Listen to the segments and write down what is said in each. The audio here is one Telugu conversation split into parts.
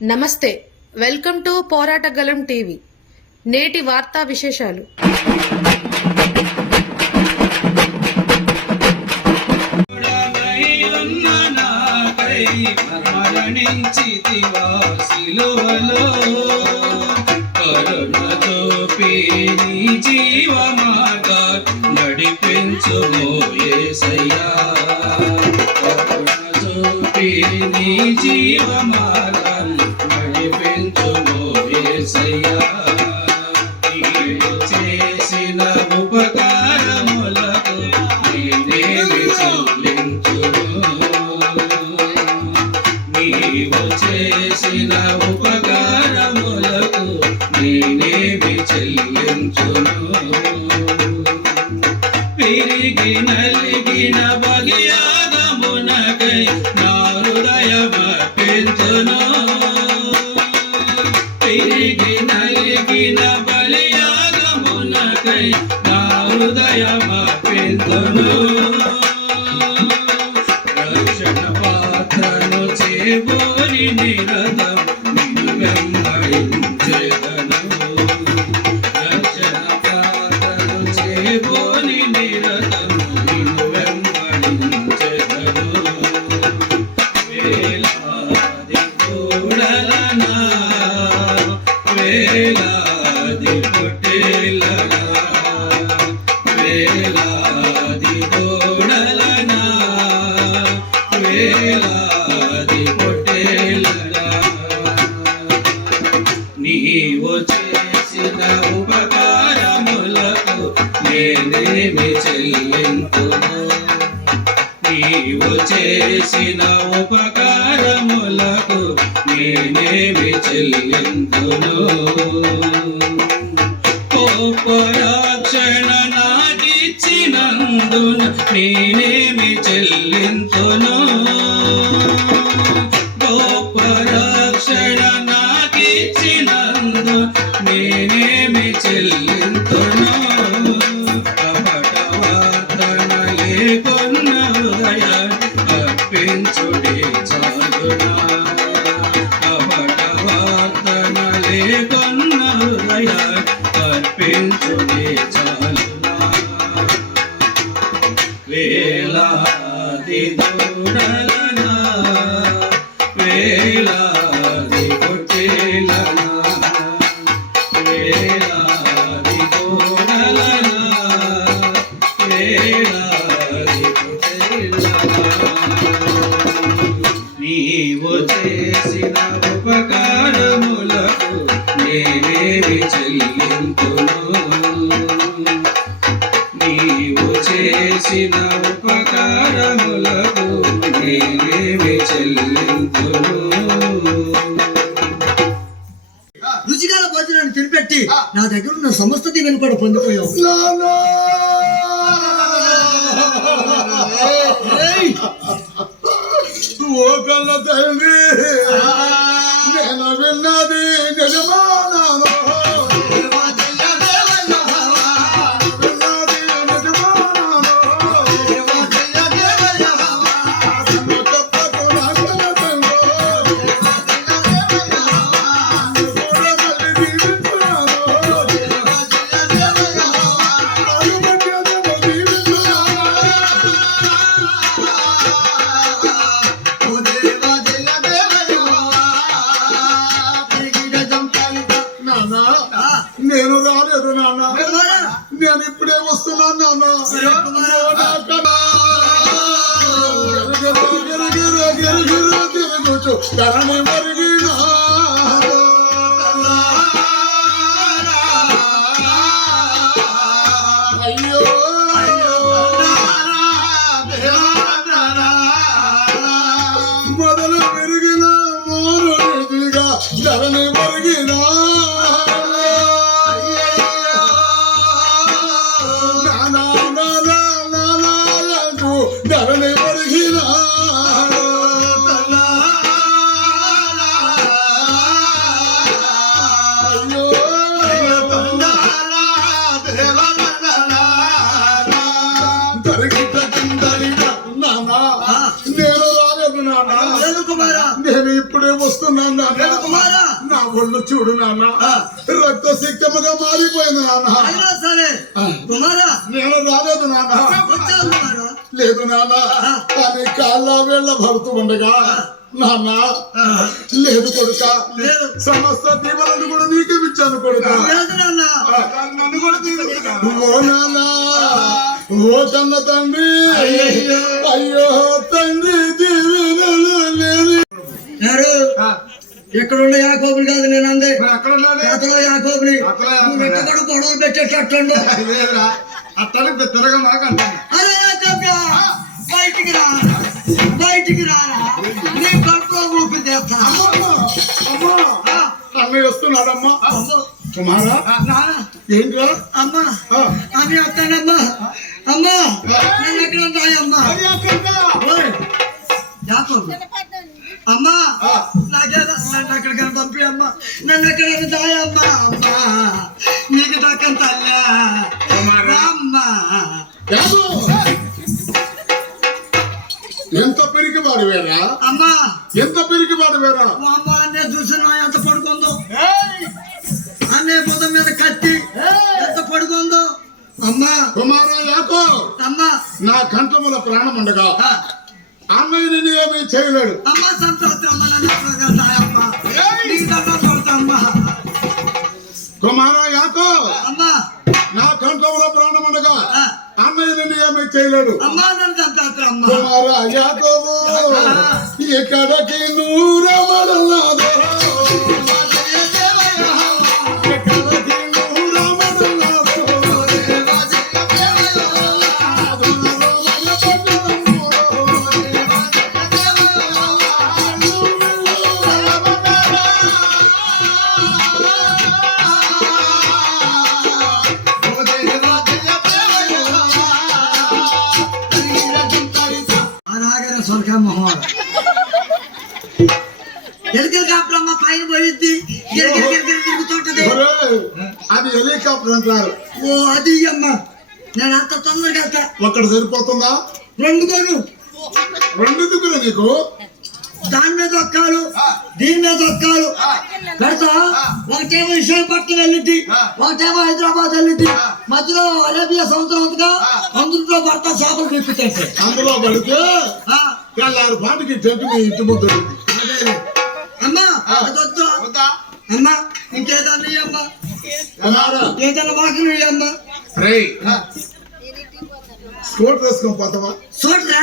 నమస్తే, వెల్కమ్ టు పోరాటగలం టీవీ. నేటి వార్తా విశేషాలు. జీవ మార్గ నడిపించుమో యేసయ్యా, నీ జీవ మార్గం నడిపించుమో యేసయ్యా. నీవు చేసిన ఉపకారములకు నేనేమి చెల్లించును, నీవు చేసిన ఉపకారములకు నేనేమి చెల్లించును. పెరిగి నలిగిన బలియాగమునకై నా హృదయమర్పించును, పెరిగి నలిగిన బలియాగమునకై నా హృదయమర్పించును. రక్షణ పాత్రను చేబోని నిరతం నిన్ను వెంబడించెదను, రక్షణ పాత్రను చేబోని నిరతం నిన్ను వెంబడించెదను. వేలాది కూడలనా, వేలాది పొట్టేలనా, వేలాది కూడలనా, వేలాది పొట్టేలనా, నీవు చేసిన ఉపకారములకు నేనేమి చెల్లింతును, నీవు చేసిన ఉపకారములకు నేనేమి చెల్లింతును. రక్షణ నాకిచ్చినందున నేనేమి చెల్లింతును, గొప్ప రక్షణ నాకిచ్చినందు నేనేమి చెల్లింతును. కపట వార్తన లేకున్న హృదయాన్ని అర్పించుటే చాలునా, కపట వార్తన లేకున్న హృదయాన్ని అర్పించుటే చాలునా. వేలాది దూడలనా, వేలాది పొట్టేలనా, వేలాది దూడలనా, వేలాది పొట్టేలనా, నీవు చేసిన ఉపకారములకు నేనేమి చెల్లింతును, నీవు చేసిన ఉపకారములకు నేనేమి చెల్లింతును. రుచిగల భోజనాన్ని తినిపెట్టి నా దగ్గర ఉన్న సమస్త దీవెని కూడా పొందిపోయావు. ఓ కన్న తండ్రి, నేను విన్నది నిజమానాను, నేను రాలేదు నాన్న, నేను ఇప్పుడే వస్తున్నాను నాన్న. తిరుగుచు ధరణి మరిగినా, అయ్యో మొదలు పెరిగిన మోరుగా ధరణి మరిగినా, ధరణి మరిగినా, లేదు కుమారా. నా ఒళ్ళు చూడు నాన్న, రక్త సిక్తముగా మారిపోయింది నాన్న. అయినా సరే కుమారా నేను రాలేదు నాన్న. వచ్చావు కుమారా. లేదు నాన్న, కానీ కాళ్ళ వేళ్ళ భర్త ఉండగా నాన్న లేదు కొడుక. లేదు. సమస్త దీవెనలు కూడా నీకు ఇచ్చాను కొడుక. లేదు నాన్న. నన్ను కూడా ఓ నాన్న, ఓ కన్న తండ్రి, అయ్యో తండ్రి దీవెనలు లేని. ఎవరు ఎక్కడున్న యాకోబులు కాదు నేను అందే. ఎక్కడ అతలో యాకోబుని నువ్వు ఎక్కడ గొడవలు పెట్టేటట్టు. అట్లా తిరగ మాకు అంటాను. అరే యాకోబురా, బయటికి రా, బయటికి రారా. నీ కడుపులో ఊపి తెస్తా. అన్నయ్య వస్తున్నాడమ్మా. కుమారా నాన్న ఏంట్రా? అమ్మా అని వస్తానమ్మా. అమ్మా నన్ను ఎక్కడ ఉంటాయమ్మా. యాకోబు అమ్మా నాకేదో నన్ను అక్కడికైనా పంపి అమ్మా. నన్ను ఎక్కడైనా దాయమ్మా. అమ్మా నీకు దక్కం తల్లా అమ్మా. యాదు, ఎంత పెరిగి వాడివేరా, అమ్మా ఎంత పెరిగి వాడివేరా. అమ్మ అన్నే చూసినా ఎంత పడుకుందో. అన్నే పొద మీద కత్తి ఎంత పడుకుందో. అమ్మా కుమారా యాకో, అమ్మా నా కంఠముల ప్రాణం ఉండగా అన్నయ్యని ఏమీ చేయలేడు. అమ్మ సంతోషం అమ్మ. నన్ను ఎక్కడికైనా దాయమ్మా. నీకు దండం కొడతా అమ్మా. కుమారా యాకో, అమ్మా నా కంఠముల ప్రాణం ఉండగా అన్నయ్యని ఏమీ చేయలేడు. అమ్మా నన్ను సంతోషం అమ్మా. కుమారా యాకోబు, ఎక్కడికి నూరమడలాదో, ఎక్కడికి నూరమడలాదో, అలాగే సొరకాయ మొహం ఎలుకలు కాపులమ్మ పైన పోయిద్ది. తిరుగుతుంటది. ఒరేయ్, అది హెలికాప్టర్ అంటారు. ఓ అది అమ్మ. నేను అంత తొందరగా వెళ్తా. ఒక్కడ సరిపోతుందా? రెండు కొను. రెండు దిగులు నీకు. దాని మీద ఒక్కాలు, దీని మీద ఒక్కాలు పెడతా. ఒకటేమో విశాఖపట్నం వెళ్ళిద్ది, ఒకటేమో హైదరాబాద్ వెళ్ళిద్ది. మధ్యలో అరేబియా సముద్రం ఉందిగా, అందులో పడతా చేపలు తిప్పుతాయి. అందులో పడితే తెల్లారి పాటికి చెట్టు మీ ఇంటి ముందు. అమ్మా అదొద్దు. అమ్మా ఇంకేదన్నా అమ్మా, కుమారా, ఏదన్నా వాకిలు అమ్మా. రేయ్, స్కూటర్ వేసుకొని పోతావా? చూడరా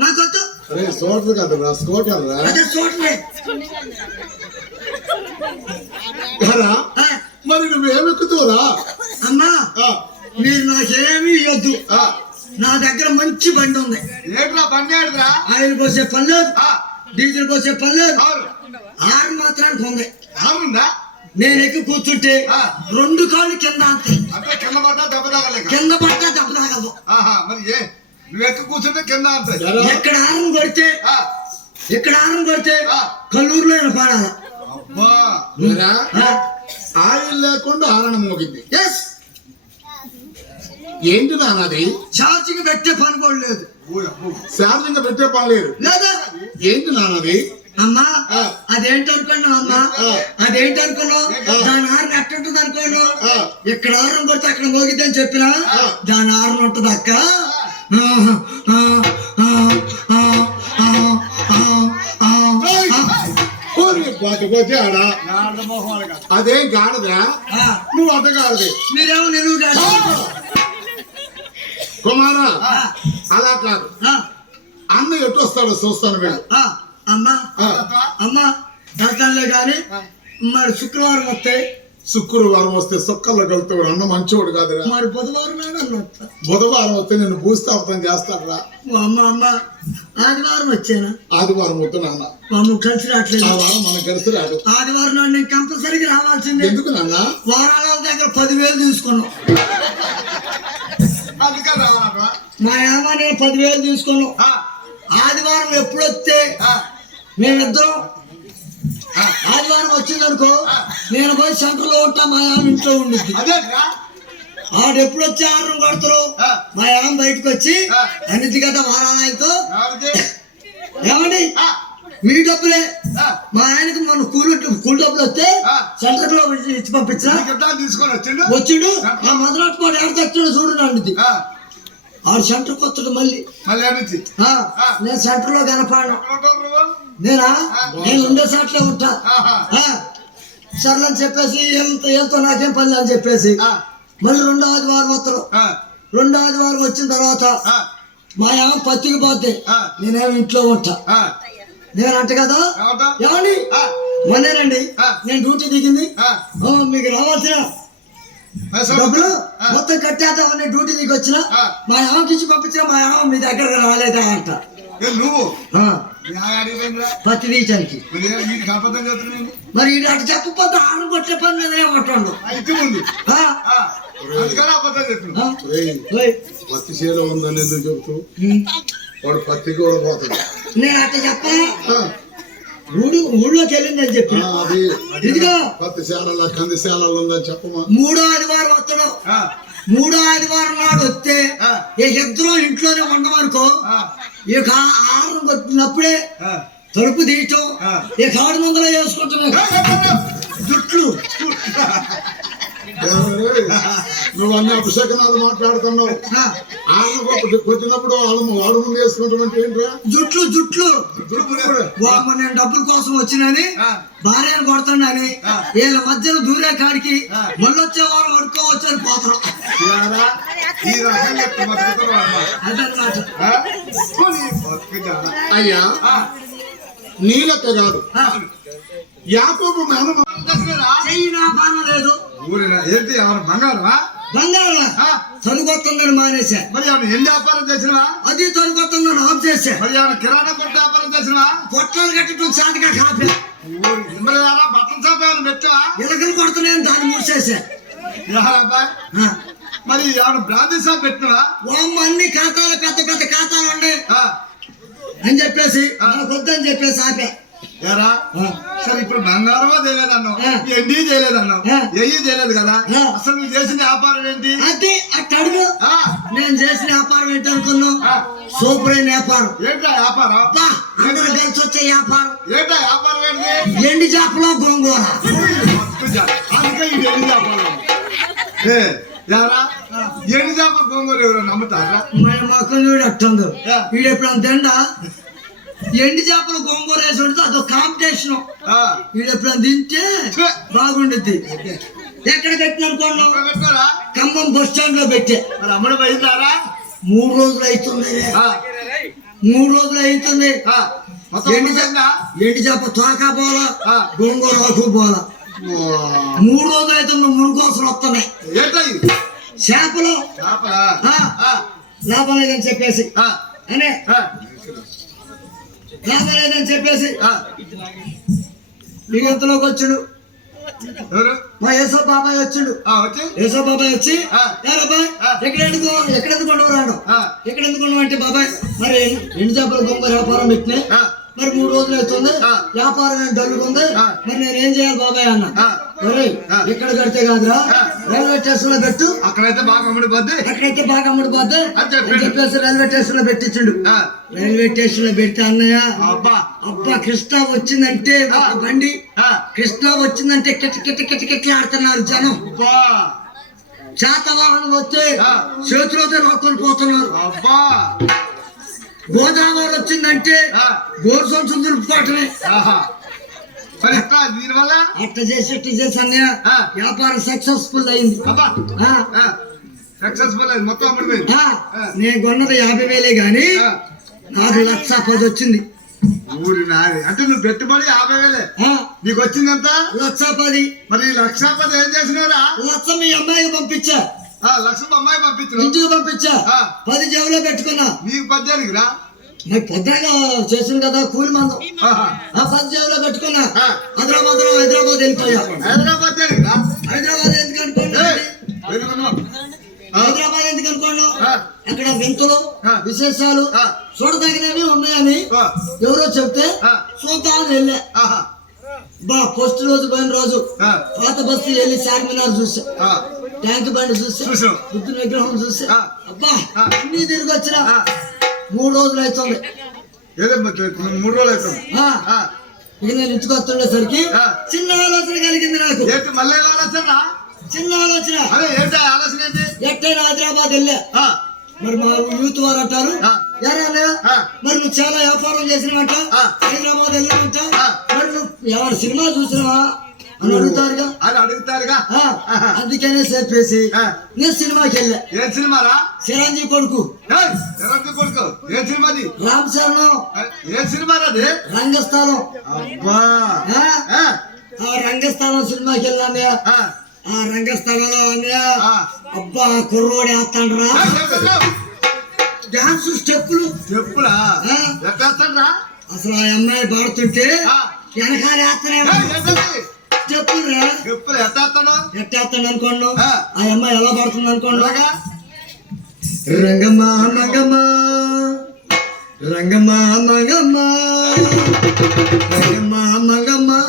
నాకొద్దు. రే స్కూటర్ కాదురా, స్కూటర్ రా. అదే చూడలే. రా, మరి నువ్వేమి ఎక్కుతురా? అమ్మా మీరు నాకేమీ ఇవ్వద్దు. నా దగ్గర మంచి బండి ఉంది. ఏంట్రా బండి ఆడుతురా? ఆయిల్ పోసే పని లేదు, డీజిల్ పోసే పని లేదు. ఆరు మాత్రానికి ఉంది. అవునుందా? నేను ఎక్కి కూర్చుంటే రెండు కాళ్ళు కింద అంతే. అంటే కింద పడ్డా దెబ్బ తాగలేక. కింద పడితే దెబ్బ తాగదు. మరి నువ్వు ఎక్కి కూర్చుంటే కింద అంతే. ఎక్కడ ఆరం కొడితే, ఇక్కడ ఆరం కొడితే కల్లూరులో నేను పాడాల. ఆయిల్ లేకుండా ఆరణం మోగింది. ఎస్ ఏంటి నాన్నది? ఛార్జింగ్ పెట్టే పని కూడా లేదు. ఛార్జింగ్ పెట్టే పని లేదు. లేదా ఏంటి నాన్నది? అమ్మా అదేంటి అనుకున్నావు అమ్మా? అదేంటి అనుకున్నావు? దాని ఆరు ఎట్టుంటుంది అనుకోను. ఇక్కడ ఆరం కొడితే అక్కడ మోగిద్దని చెప్పినా దాని ఆరు ఉంటుంది అక్క. అదేం గాడదా? నువ్వు అడ్డగాడది. మీరేమో నిలువు. కుమారా అలా కాదు, అన్న ఎటు వస్తాడో చూస్తాను వీళ్ళు. అమ్మా అమ్మా వెళ్తానులే కానీ మరి శుక్రవారం వస్తే. శుక్రవారం వస్తే సొక్కల్లో కలుతాడు. అన్న మంచోడు కాదురా. మరి బుధవారం నాడు అన్నట్టు. బుధవారం వస్తే నేను భూస్థాపితం చేస్తాడురా. అమ్మ అమ్మ ఆదివారం వచ్చానా? ఆదివారం వద్దు నాన్న, అమ్మ కలిసి రావట్లేదు. ఆ వారం మనం కలిసి రాడు. ఆదివారం నాడు నేను కంపల్సరీగా రావాల్సిందే. ఎందుకు నాన్న? వారాల దగ్గర 10,000 తీసుకున్నాం. మా ఏమా నేను 10,000 తీసుకున్నాం. ఆదివారం ఎప్పుడు వస్తే మేమిద్దరం ఆదివారం వచ్చిందనుకో నేను పోయి సెంటర్లో ఉంటా, మా ఆమె ఇంట్లో ఉండిద్ది. ఆడు ఎప్పుడు వచ్చి ఆహారం కొడతారు, మా ఆమె బయటకు వచ్చి అన్నిటి కదా వారాలతో ఏమండి మీ డబ్బులే ఆ, మా ఆయనకి మన కూల్ డబ్బులు వస్తే ఆ. సెంటర్ లో ఇచ్చి పంపించిన నీకు ఎట్లా తీసుకొని వచ్చిండు వచ్చిండు ఆ మొదలట్టుకోడు ఎవరు తెచ్చాడు చూడు అండి ఆ, ఆడు సెంటర్కి వస్తాడు మళ్ళీ మళ్ళీ ఆడ నుంచి ఆ, నేను సెంటర్ లో కనపాడు ఎక్కడ ఉంటావు నువ్వు? నేనా నేను ఉండే సాట్లే ఉంటా ఆహా. ఆ, సర్లని చెప్పేసి వెళ్తా నాకేం పని అని చెప్పేసి ఆ, మళ్ళీ రెండో ఆదివారం వస్తాడు ఆ, రెండో ఆదివారం వచ్చిన తర్వాత ఆ, మా ఏమో పత్తికి పోతే ఆ. నేనేమో ఇంట్లో ఉంటా ఆ. నేను అంట కదా ఏమంటావ్? ఏమండి ఆ, మొన్నేనండి ఆ. నేను డ్యూటీ దిగింది ఆ. మీకు రావాల్సిన పైసలు? డబ్బులు ఆ. మొత్తం కట్టేద్దామని డ్యూటీ దిగి వచ్చిన ఆ. మా ఏమకి ఇచ్చి పంపించిన మా ఏమో మీ దగ్గర రాలేదా అంట ఏ నువ్వు ఆ, నా అడిగిపోయిందిరా. పత్తి తీయటానికి మరి ఏ వీడికి అబద్ధం చెప్తున్నాను. మరి ఇది అటు చెప్పకపోతే ఆరు కొట్టే పని మీదనే ఉంటాడు ఆ, ఇటు ఉంది. ఆ, ఆ, అందుకని అబద్ధం చెప్తున్నాను. ఆ, రేయ్, ఓయ్, పత్తి చేలో ఉందని ఎందుకు చెబుతూ ఉమ్, వాడు పత్తికి కూడా పోతాడు. నేను అట్ట చెప్పా ఆ, ఊళ్ళోకి వెళ్ళిందని చెప్పి ఆ, అది ఇదిగో పత్తి శాలలో కంది శాలలో ఉందని చెప్పమా. మూడో ఆదివారం వస్తాడు ఆ, మూడో ఆదివారం నాడు వస్తే ఆ. ఇద్దరం ఇంట్లోనే ఉండమనుకో ఆ, ఇక ఆహారం కొట్టినప్పుడే ఆ. తలుపు తీయటం ఆ. ఇక ఆడు ముందర చేసుకుంటున్నా జుట్లు ఏయ్, నువ్వు అన్ని అభిషేకనాలు మాట్లాడుతున్నావు. ఆ, ఆళ్ళు కొట్టినప్పుడు వాడు ముందు వేసుకుంటామంటే ఏంట్రా? జుట్లు జుట్లు వామ్మ నేను డబ్బుల కోసం వచ్చినని ఆ. భార్యను కొడుతున్నాని ఆ. వీళ్ళ మధ్యలో దూరే కాడికి ఆ. మళ్ళీ వచ్చే వారం అడుక్కోవచ్చు అని పోతాం ఏరా, ఈ రకంగా చెప్తే బతుకుతావు అమ్మా. అదన్నమాట ఆ? పోనీ, బతుకుతావా? అయ్యా నీలక కాదు ఆ, యాకోబు మేనమామ చెయ్యి నా పానం లేదు ఊరినా ఏంటి ఎవరు బంగారమా? బంగారం ఆ, తనుకొస్తుందని మానేసా మరి ఏమైనా ఎన్ని వ్యాపారం చేసినవా? అది తనుకొస్తుందని ఆఫ్ చేసా మరి ఏమైనా కిరాణా కొట్టు వ్యాపారం చేసినవా? పొట్టాలు కట్టి చాటుగా కాపా ఊరి మరి ఏమైనా బట్టల షాప్ ఏమైనా పెట్టావా? ఎలకలు కొడుతున్నాయని దాన్ని మూసేసా ఏరా అబ్బాయి, ఆ, మరి ఏమైనా బ్రాందీ షాప్ పెట్టినవా? వామ్మ అన్ని ఖాతాలు పెద్ద పెద్ద ఖాతాలు ఉండే ఆ, అని చెప్పేసి మనకు వద్దని చెప్పేసి ఆపా ఏరా ఆ, సరే ఇప్పుడు బంగారమా చేయలేదన్నావు, ఆ. ఎండి చేయలేదన్నావు, ఆ. ఎయ్యి చేయలేదు కదా, ఆ. అసలు నువ్వు చేసిన వ్యాపారం ఏంటి? అది అట్ట అడుగు ఆ, నేను చేసిన వ్యాపారం ఏంటనుకున్నావు ఆ. సూపర్ అయిన వ్యాపారం ఏంటా వ్యాపారం? అబ్బా, అందరూ కలిసి వచ్చే వ్యాపారం ఏంటా వ్యాపారం ఏంటి? ఎండి చేపలో గోంగూర అందుకే ఇది ఎండి వ్యాపారం. ఏ, ఏరా, ఎండి చేప గోంగూర ఎవరు నమ్ముతారా? మన మొక్కం చూడు అట్టుంది ఆ. వీడు ఎప్పుడు తిండా ఎండి చేపలు గోంగూర వేసి ఉంటుంది అదొక కాంపిటీషన్ ఆ, వీడు ఎప్పుడు తింటే ఛే. బాగుండుద్ది ఎక్కడ పెట్టిన అనుకోండి ఎక్కడ పెట్టారా? ఖమ్మం బస్ స్టాండ్ లో పెట్టా మరి అమ్మడి పోయిందారా? 3 రోజులు అవుతుంది ఆ, 3 రోజులు అవుతుంది ఆ, మొత్తం ఎండి పోయిందా? ఎండి చేప తోక పోలా ఆ. గోంగూర ఆకు పోలా ఓ, 3 రోజులు అవుతుంది మునుకోసం వస్తున్నాయి ఏంటా ఇది? చేపలు చేపలా? ఆ. ఆ, లాభం లేదని చెప్పేసి ఆ, అనే ఆ, లాభం లేదని చెప్పేసి ఆ. ఈ ఇంతలోకి వచ్చాడు ఎవరు? మా యేసో బాబాయ్ వచ్చాడు ఆ, వచ్చి యేసో బాబాయ్ వచ్చి ఆ. బాబాయ్ ఆ. ఎక్కడెందుకు రాడు ఆ. ఎక్కడెందుకు అంటే బాబాయ్ మరి ఎండు చేపల గొంగ వ్యాపారం పెట్టినాయి ఆ, మరి 3 రోజులు అవుతుంది ఆ. వ్యాపారం ఏం డల్లుకుంది ఆ. మరి నేనేం చేయాలి బాబాయ్ అన్న ఆ. ఒరేయ్, ఆ. ఇక్కడ కడితే కాదురా ఆ. రైల్వే స్టేషన్ లో పెట్టు అక్కడైతే బాగా అమ్ముడు పోద్ది. అక్కడైతే బాగా అమ్ముడుపోద్ది అని చెప్పిండు. అని చెప్పేసి రైల్వే స్టేషన్ లో పెట్టించిండు ఆ, రైల్వే స్టేషన్ లో పెడితే అన్నయ్య అబ్బా. అబ్బా కృష్ణ వచ్చిందంటే ఒక బండి ఆ, కృష్ణ వచ్చిందంటే కిట కిట కిట కిట ఆడుతున్నారు జనం అబ్బా. శాతవాహనం వస్తే ఆ. చేతిలోనే లాక్కొని పోతున్నారు అబ్బా. గోదావరి వచ్చిందంటే ఆ. గోరు సంచులు దులుపుకోవటమే ఆహా. మరి ఎట్లా దీనివల్ల? అట్ట చేసి అన్నయ్య ఆ. వ్యాపారం సక్సెస్ఫుల్ అయింది అబ్బా. ఆ, సక్సెస్ఫుల్ అయింది, మొత్తం అమ్ముడు పోయింది. ఆ, ఆ. నేను కొన్నది 50,000 గాని ఆ. నాకు 1,10,000 వచ్చింది ఊరి నాది అంటే నువ్వు పెట్టుబడి 50,000 ఆ, నీకు వచ్చిందంత. 1,10,000 మరి ఈ 1,10,000 ఏం చేసినారా? 1,00,000 మీ అమ్మాయికి పంపించా లక్ష అమ్మాయి పంపించు. ఇంటికి పంపించా ఆ. 10 జేబులో పెట్టుకున్నా నీకు 18 రా. మరి పొద్దుగా చేసింది కదా కూలి మందం ఆహా. ఆ 10 జేబులో పెట్టుకున్నా ఆ. హైదరాబాద్ వెళ్ళిపోయా హైదరాబాద్ రా. హైదరాబాద్ ఎందుకు అనుకోండి ఏయ్, ఎందుకన్నావు? హైదరాబాద్ ఎందుకు అనుకోండి ఆ. అక్కడ వింతలు ఆ. విశేషాలు ఆ. చూడదగినవి ఉన్నాయని ఆ. ఎవరో చెప్తే ఆ. చూద్దామని వెళ్ళా ఆహా. బా ఫస్ట్ రోజు పోయిన రోజు ఆ. పాత బస్తీ వెళ్ళి చార్మినార్ చూసా ఆ. ట్యాంక్ బండి చూసా చూసాం. బుద్ధుని విగ్రహం చూసా ఆ. అబ్బా ఆ. అన్ని తిరిగి వచ్చిన ఆ. 3 రోజులు అవుతుంది ఏదో మరి 3 రోజులు అవుతుంది ఇక నేను ఇంటికి వస్తుండేసరికి చిన్న ఆలోచన కలిగింది నాకు. ఏంటి మళ్ళీ ఆలోచన? చిన్న ఆలోచన. అదే ఏంటి ఆలోచన ఏంటి? ఎట్టైనా హైదరాబాద్ వెళ్ళా. మరి మా యూత్ వారు అంటారు, ఎరా మరి నువ్వు చాలా వ్యాపారం చేసినవంట, హైదరాబాద్ వెళ్ళినవంట, మరి నువ్వు ఎవరు సినిమా చూసినావా అని అడుగుతారుగా. అది అడుగుతారుగా. అందుకనే చెప్పేసి నేను సినిమాకి వెళ్ళా. ఏం సినిమారా? చిరంజీవి కొడుకు. చిరంజీవి కొడుకు ఏం సినిమాది? రామ్ చరణం. ఏం సినిమా అది? రంగస్థలం. అబ్బా ఆ రంగస్థలం సినిమాకి వెళ్ళానయ్య. ఆ రంగస్థలంలో అన్నయ్య అబ్బా కుర్రోడు వేస్తాండ్రా డాన్స్ స్టెప్పులు. చెప్పులా ఎట్టేస్తాడ్రా? అసలు ఆ అమ్మాయి పాడుతుంటే వెనకాల వేస్తానే స్టెప్పులు రా. చెప్పులు ఎట్టేస్తాడు? ఎట్టేస్తాడు అనుకోండు. ఆ అమ్మాయి ఎలా పడుతుంది అనుకోండు. రంగమ్మా మంగమ్మా రంగమ్మా మంగమ్మా రంగమ్మా మంగమ్మా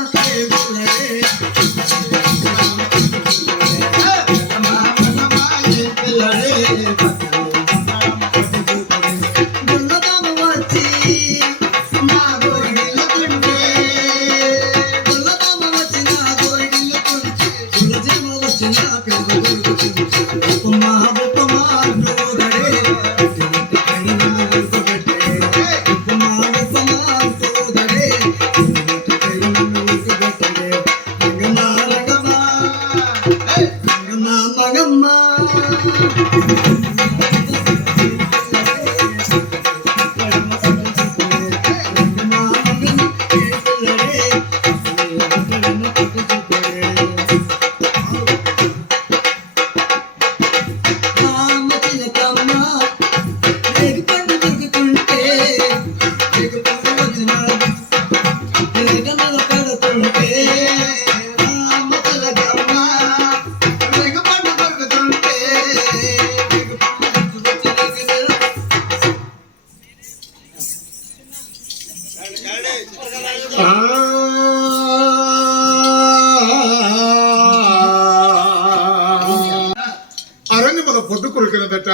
అరణ్యముల పొద్దు కొరికినదట.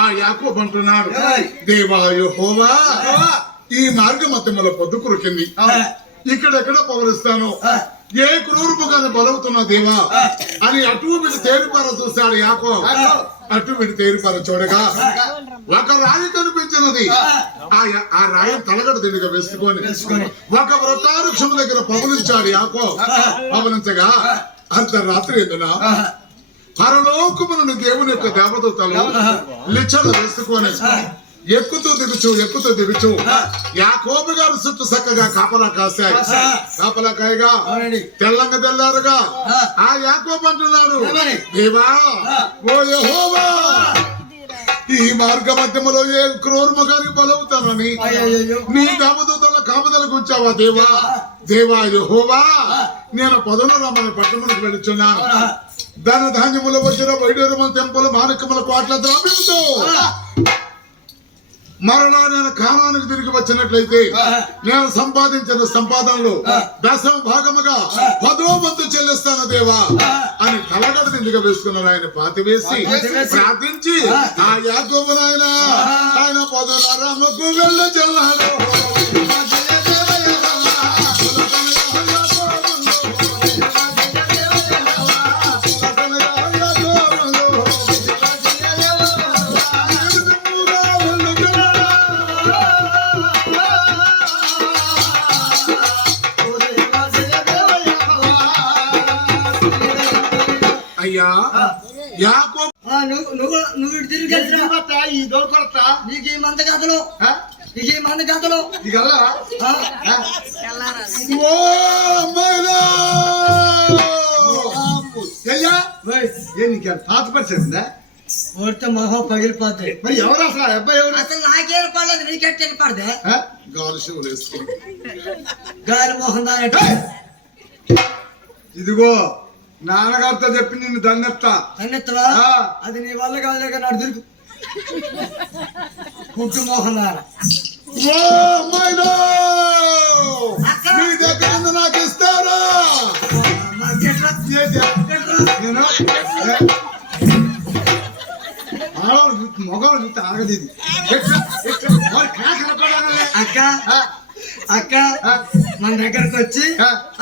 ఆ యాకోబు అంటున్నాడు, దేవా యెహోవా ఈ మార్గ మధ్యముల పొద్దు కొరికింది, ఇక్కడెక్కడ పవలిస్తాను, ఏ క్రూరముగానే బలవుతున్న దేవా అని అటు విడి తేరిపార చూశాడు యాకోబు. అటు విడి తేరిపార చూడగా ఒక రాయి కనిపించినది. ఆ రాయి తలగడ దిండుగా వేసుకొని ఒక వృక్షం దగ్గర పవలించాడు యాకోబు. పవలించగా అర్ధరాత్రి ఎందున పరలోకము నుండి దేవుని యొక్క దేవదూతలు లిచ్చలు వేసుకొని ఎక్కుతూ దిగుచు యాకోబు గారు చుట్టూ చక్కగా కాపలా కాశాయి. కాపలా కాయగా తెల్లారుగా ఆ యాకోబు అంటున్నాడు, దేవా ఓ యెహోవా ఈ మార్గ మధ్యములో ఏ క్రూరము గాని బలవుతానని నీ దేవదూతల కాపుదలకు ఉంచావా దేవా. దేవా యెహోవా నేను పదున రమ్మని పట్టణములకు వెళుచున్నాను. ధన ధాన్యములు వచ్చిన వైడూరముల తెంపులు మాణిక్యముల కోట్ల ద్రవ్యముతో మరలా నేను కానానికి తిరిగి వచ్చినట్లయితే నేను సంపాదించిన సంపాదనలు 10వ భాగముగా 10వ వంతు చెల్లిస్తాను దేవా అని తలగడ దిండుగా వేసుకున్నారు. ఆయన పాతి వేసి ప్రార్థించి ఆ యాకోబు ఆయన పదునరముకు వెళ్ళుచున్నాడు. అయ్యా యాకోబు నువ్వు ఇటు తిరిగి ఈ దొరకొడతా నీకు ఈ మంద కథలు ఓ అమ్మాయిలా నీకు పాత పరిచయిందా? ఓడితే మొహం పగిలిపోతాయి. మరి ఎవరు అసలు ఆ అబ్బాయి ఎవరు? అసలు నాకేం పడలేదు, నీకెట్టే పడదే. గాలి శివులు వేసుకో గాలి మోహన్ దాని ఇదిగో నాన్నగారితో చెప్పి నిన్ను దండెత్తా. అన్నెత్తవా? అది నీ వల్ల కాదులే కానీ అడు తిరుగు పుట్టు మోహన్ దాని మీ దగ్గర నాకు ఇస్తారా? మొగలు చూస్తే ఆగది అక్క అక్క మన దగ్గరకు వచ్చి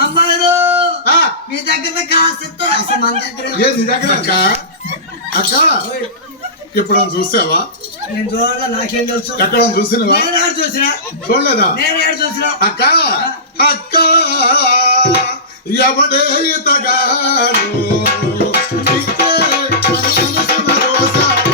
అమ్మాయిలు ఆ, మీ దగ్గర కాస్త ఇస్తారు. అసలు మన దగ్గర ఏ నీ దగ్గర అక్క అక్క ఇప్పుడు చూసావా? నేను చూడగా నాకేం తెలుసు. ఎక్కడ చూసినవా? నేను ఏడు చూసినా, చూడలేదా? నేను ఏడు చూసినా. అక్క అక్క ఎవడే ఇతగాడు ఇస్తే మనసున రోసాడే.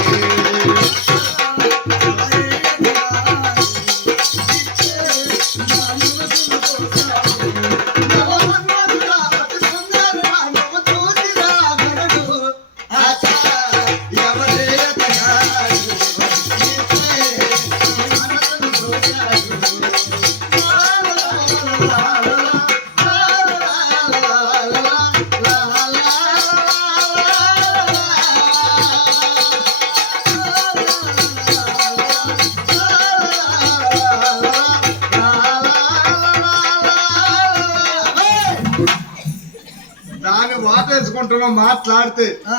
దాన్ని వాటేసుకుంటున్నా మాట్లాడితే ఆ,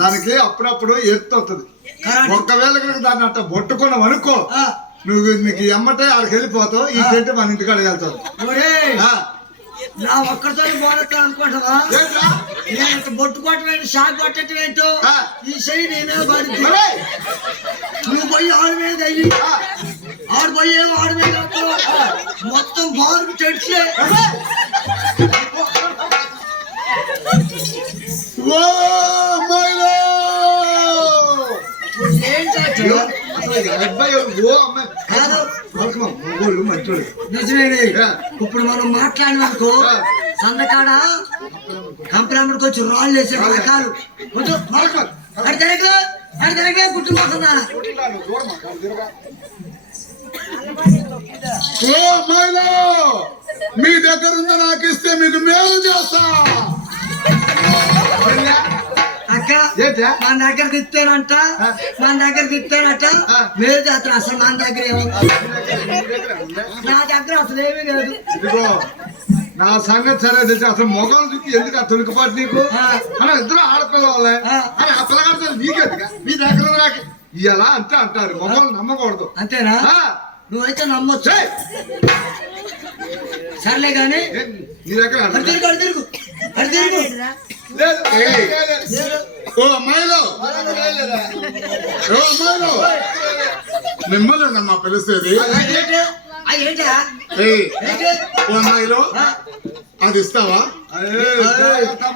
దానికి అప్పుడప్పుడు ఎత్తు వస్తుంది. కరెక్ట్. ఒక్కవేళ కనుక దాన్ని అట్ట పట్టుకున్నావు అనుకో, ఆ, నువ్వు నీకు ఎమ్మటే ఆడికి వెళ్ళిపోతావు. ఈ చెట్టు మన ఇంటికాడ వెళ్తావు. ఒరేయ్, ఆ, నా ఒక్కరితో పోనొస్తా అనుకుంటావా? ఏంట్రా? నేను ఇట్లా బొట్టుకోవటం ఏంటి, షాక్ కొట్టడం ఏంటో ఆ. ఈ చెయ్యి నీ మీద పడుతుంది. ఒరేయ్! నువ్వు పోయి ఆడ మీద అయ్యి ఆ, ఆడు పోయి ఏమో ఆడ మీద వేస్తావు. మొత్తం బాగు చెడిచే. ఓ అమ్మాయిలో! ఏంటో అసలు ఈ అబ్బాయి ఎవరు? ఓ అమ్మాయి కాదు, వాళ్ళకి మా మగోళ్ళు మంచోళ్ళు. నిజమేది. ఆ. ఇప్పుడు మనం మాట్లాడిననుకో ఆ. సందకాడ కంపెనీకి వచ్చి రాళ్ళు వేసే రకాలు వద్దు. అడి తిరగలే కుట్టుకోకుండా ఓ అమ్మాయిలో! మీ దగ్గర ఉందో నాకు ఇస్తే మీకు మేలు చేస్తా. అక్క ఏంటా? మన దగ్గరకు ఇస్తేనంట, మన దగ్గరకు ఇస్తేనట మేలు చేస్తారు. అసలు మన దగ్గర ఏమో నా దగ్గర అసలు ఏమీ లేదు. ఇదిగో నా సంగతి సరే తెలిసి అసలు మొగలు చూసి ఎందుకు ఆ తొలికపాటు నీకు? అలా ఇద్దరు ఆడపిల్లవాళ్ళే. అని ఆ పిల్లగాడితో నీకెందుక? మీ దగ్గర ఉంది నాకు ఇలా అంతే అంటారు. మొగలు నమ్మకూడదు. అంతేనా? ఆ, నువ్వైతే నమ్మొచ్చు. ఏయ్! సర్లే గాని ఏ, నీ దగ్గర అడి తిరుగు, అడి తిరుగు, అడి తిరుగు. లేదు. ఏయ్! ఓ అమ్మాయిలో! ఓ అమ్మాయిలో! మిమ్మల్ని పిలిచేది. ఏంటా ఏయ్! ఏంటి? ఓ అమ్మాయిలో అది ఇస్తావా?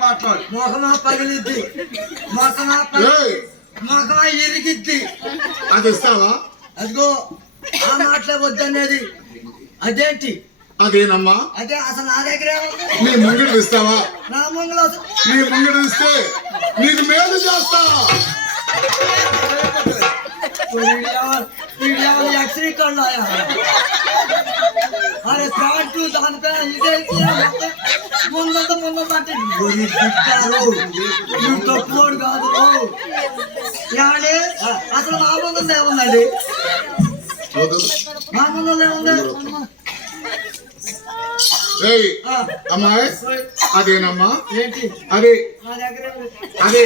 మాట్లాడు. మొఖమా పగిలిద్ది, ఏయ్! మొఖమా ఇరిగిద్ది. అది ఇస్తావా? అదిగో ఆ మాటలే వద్దనేది. అదేంటి? అదేనమ్మా. అదే అసలు నా దగ్గర ఏముంది? నీ ముంగిడి ఇస్తావా? నా ముంగలు నీ ముంగిడి ఇస్తే నీకు మేలు చేస్తా. ఎక్స్రీ కళ్ళాయా? అరే థాట్ దానిపైన ఇదేంటి? ముందంతా అంటే నువ్వు తప్పుకోడు కాదు. ఏమండి అసలు మా ముందు ఏముందండి? మా ముందు ఏముంది? ఏయ్! అమ్మాయి అదేనమ్మా. ఏంటి? అది నా దగ్గర ఏముంది? అది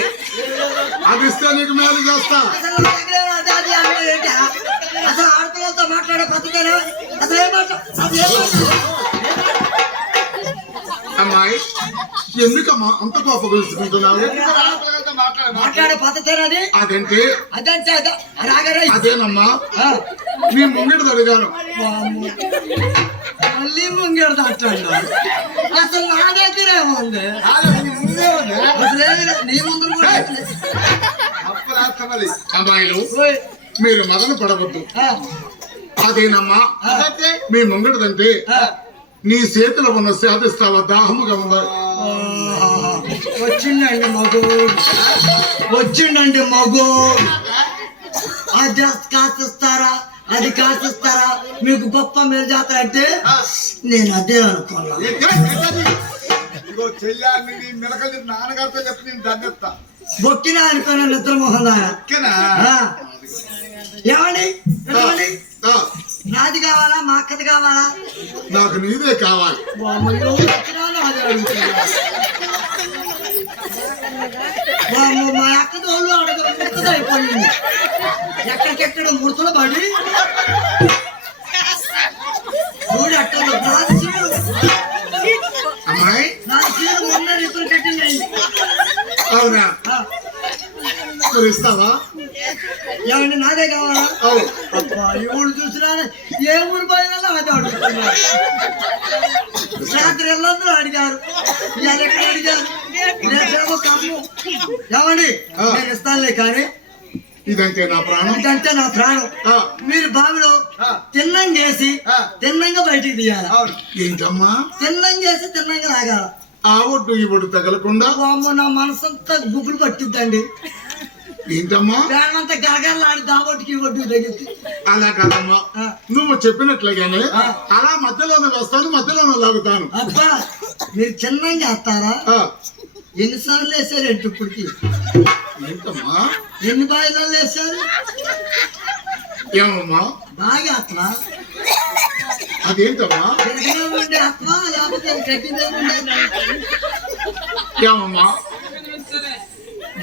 అది ఇస్తే నీకు మేలు చేస్తా. అసలు నా దగ్గర అదే అది అంటే ఏంటి? అసలు ఆడపిల్లలతో మాట్లాడే పద్ధతేనా? అసలు ఏం అమ్మాయి ఎందుకమ్మా అంత కోప తెలుసుకుంటున్నావు? మాట్లాడే పద్ధతేనా అది? అదంటే అదంటే అదే రాగరే. అదేనమ్మా. నీ ముంగిడి అడిగాను. మళ్ళీ ముంగేడు దాటాడు. అసలు నా దగ్గర ఏముంది? అసలు ఏమీ లేదు. నీ ముందు కూడా ఏమీ లేదు. అమ్మాయిలు ఓయ్. మీరు మదన పడవద్దు. ఆ, అదేనమ్మా. మీ ముంగిడిదంటే ఆ. నీ చేతిలో ఉన్న సాధిస్తావా? దాహముగా ఉందా? వచ్చిండండి మగోడు, వచ్చిండండి మగోడు. అది కాసిస్తారా, అది కాసిస్తారా, మీకు గొప్ప మేలు చేస్తా అంటే నేను అదే అనుకున్నా. నాన్నగారితో చెప్పి నేను దండెత్తా. బొక్కినా అనుకున్నా నిద్ర మొహం. ఏమండి ఏమండి? నాది కావాలా, మా అక్కది కావాలా? నాకు నీదే కావాలి. వామ్మయ్యో, వచ్చినా నాది అడుగుతున్నా. వామ్మో, మా అక్క తోళ్ళు అడగదు, ముక్కది అయిపోయింది. ఎక్కడికెక్కడ ముడతలు పడి చూడు అట్ట అవునా ఆ, మరి ఇస్తావా? ఏమండి నాదే కావాలా? అవును. అబ్బా, ఈ ఊరు చూసినా ఏ ఊరు పోయినా అదే అడుగుతున్నారు. రాత్రి వెళ్ళందరూ అడిగారు, ఇవాళ ఎక్కడ అడిగారు, రేపేమో కమ్ము. ఏమండి ఆ. నేను ఇస్తానులే, కానీ ఇదంటే నా ప్రాణం. ఇదంటే నా ప్రాణం. ఆ, మీరు బావిలో తిన్నం చేసి తిన్నంగా బయటికి తీయాలి. ఏంటమ్మా తిన్నం చేసి తిన్నంగా లాగాల. ఆ ఒడ్డు ఈ ఒడ్డు తగలకుండా? వామ్మో, నా మనసంతా గుగ్గులు పట్టిద్దండి. ఏంటమ్మా ప్రాణంతా గలగలాడి దాబొట్టుకి ఒడ్డుకి తగ్గింది. అలా కాదమ్మా, ఆ. నువ్వు చెప్పినట్లుగానే అలా మధ్యలోనే వస్తాను, మధ్యలోనే లాగుతాను. అబ్బా, మీరు చిన్నం చేస్తారా? ఆ, ఎన్నిసార్లు వేసారు ఇప్పటికి? ఏంటమ్మా ఎన్ని బాయిలలో వేసారు? ఏమమ్మా బాగా అట్లా అదేంటమ్మా? గట్టిగా ఉండే అట్లా, లేకపోతే గట్టిగా ఉండే ఏమమ్మా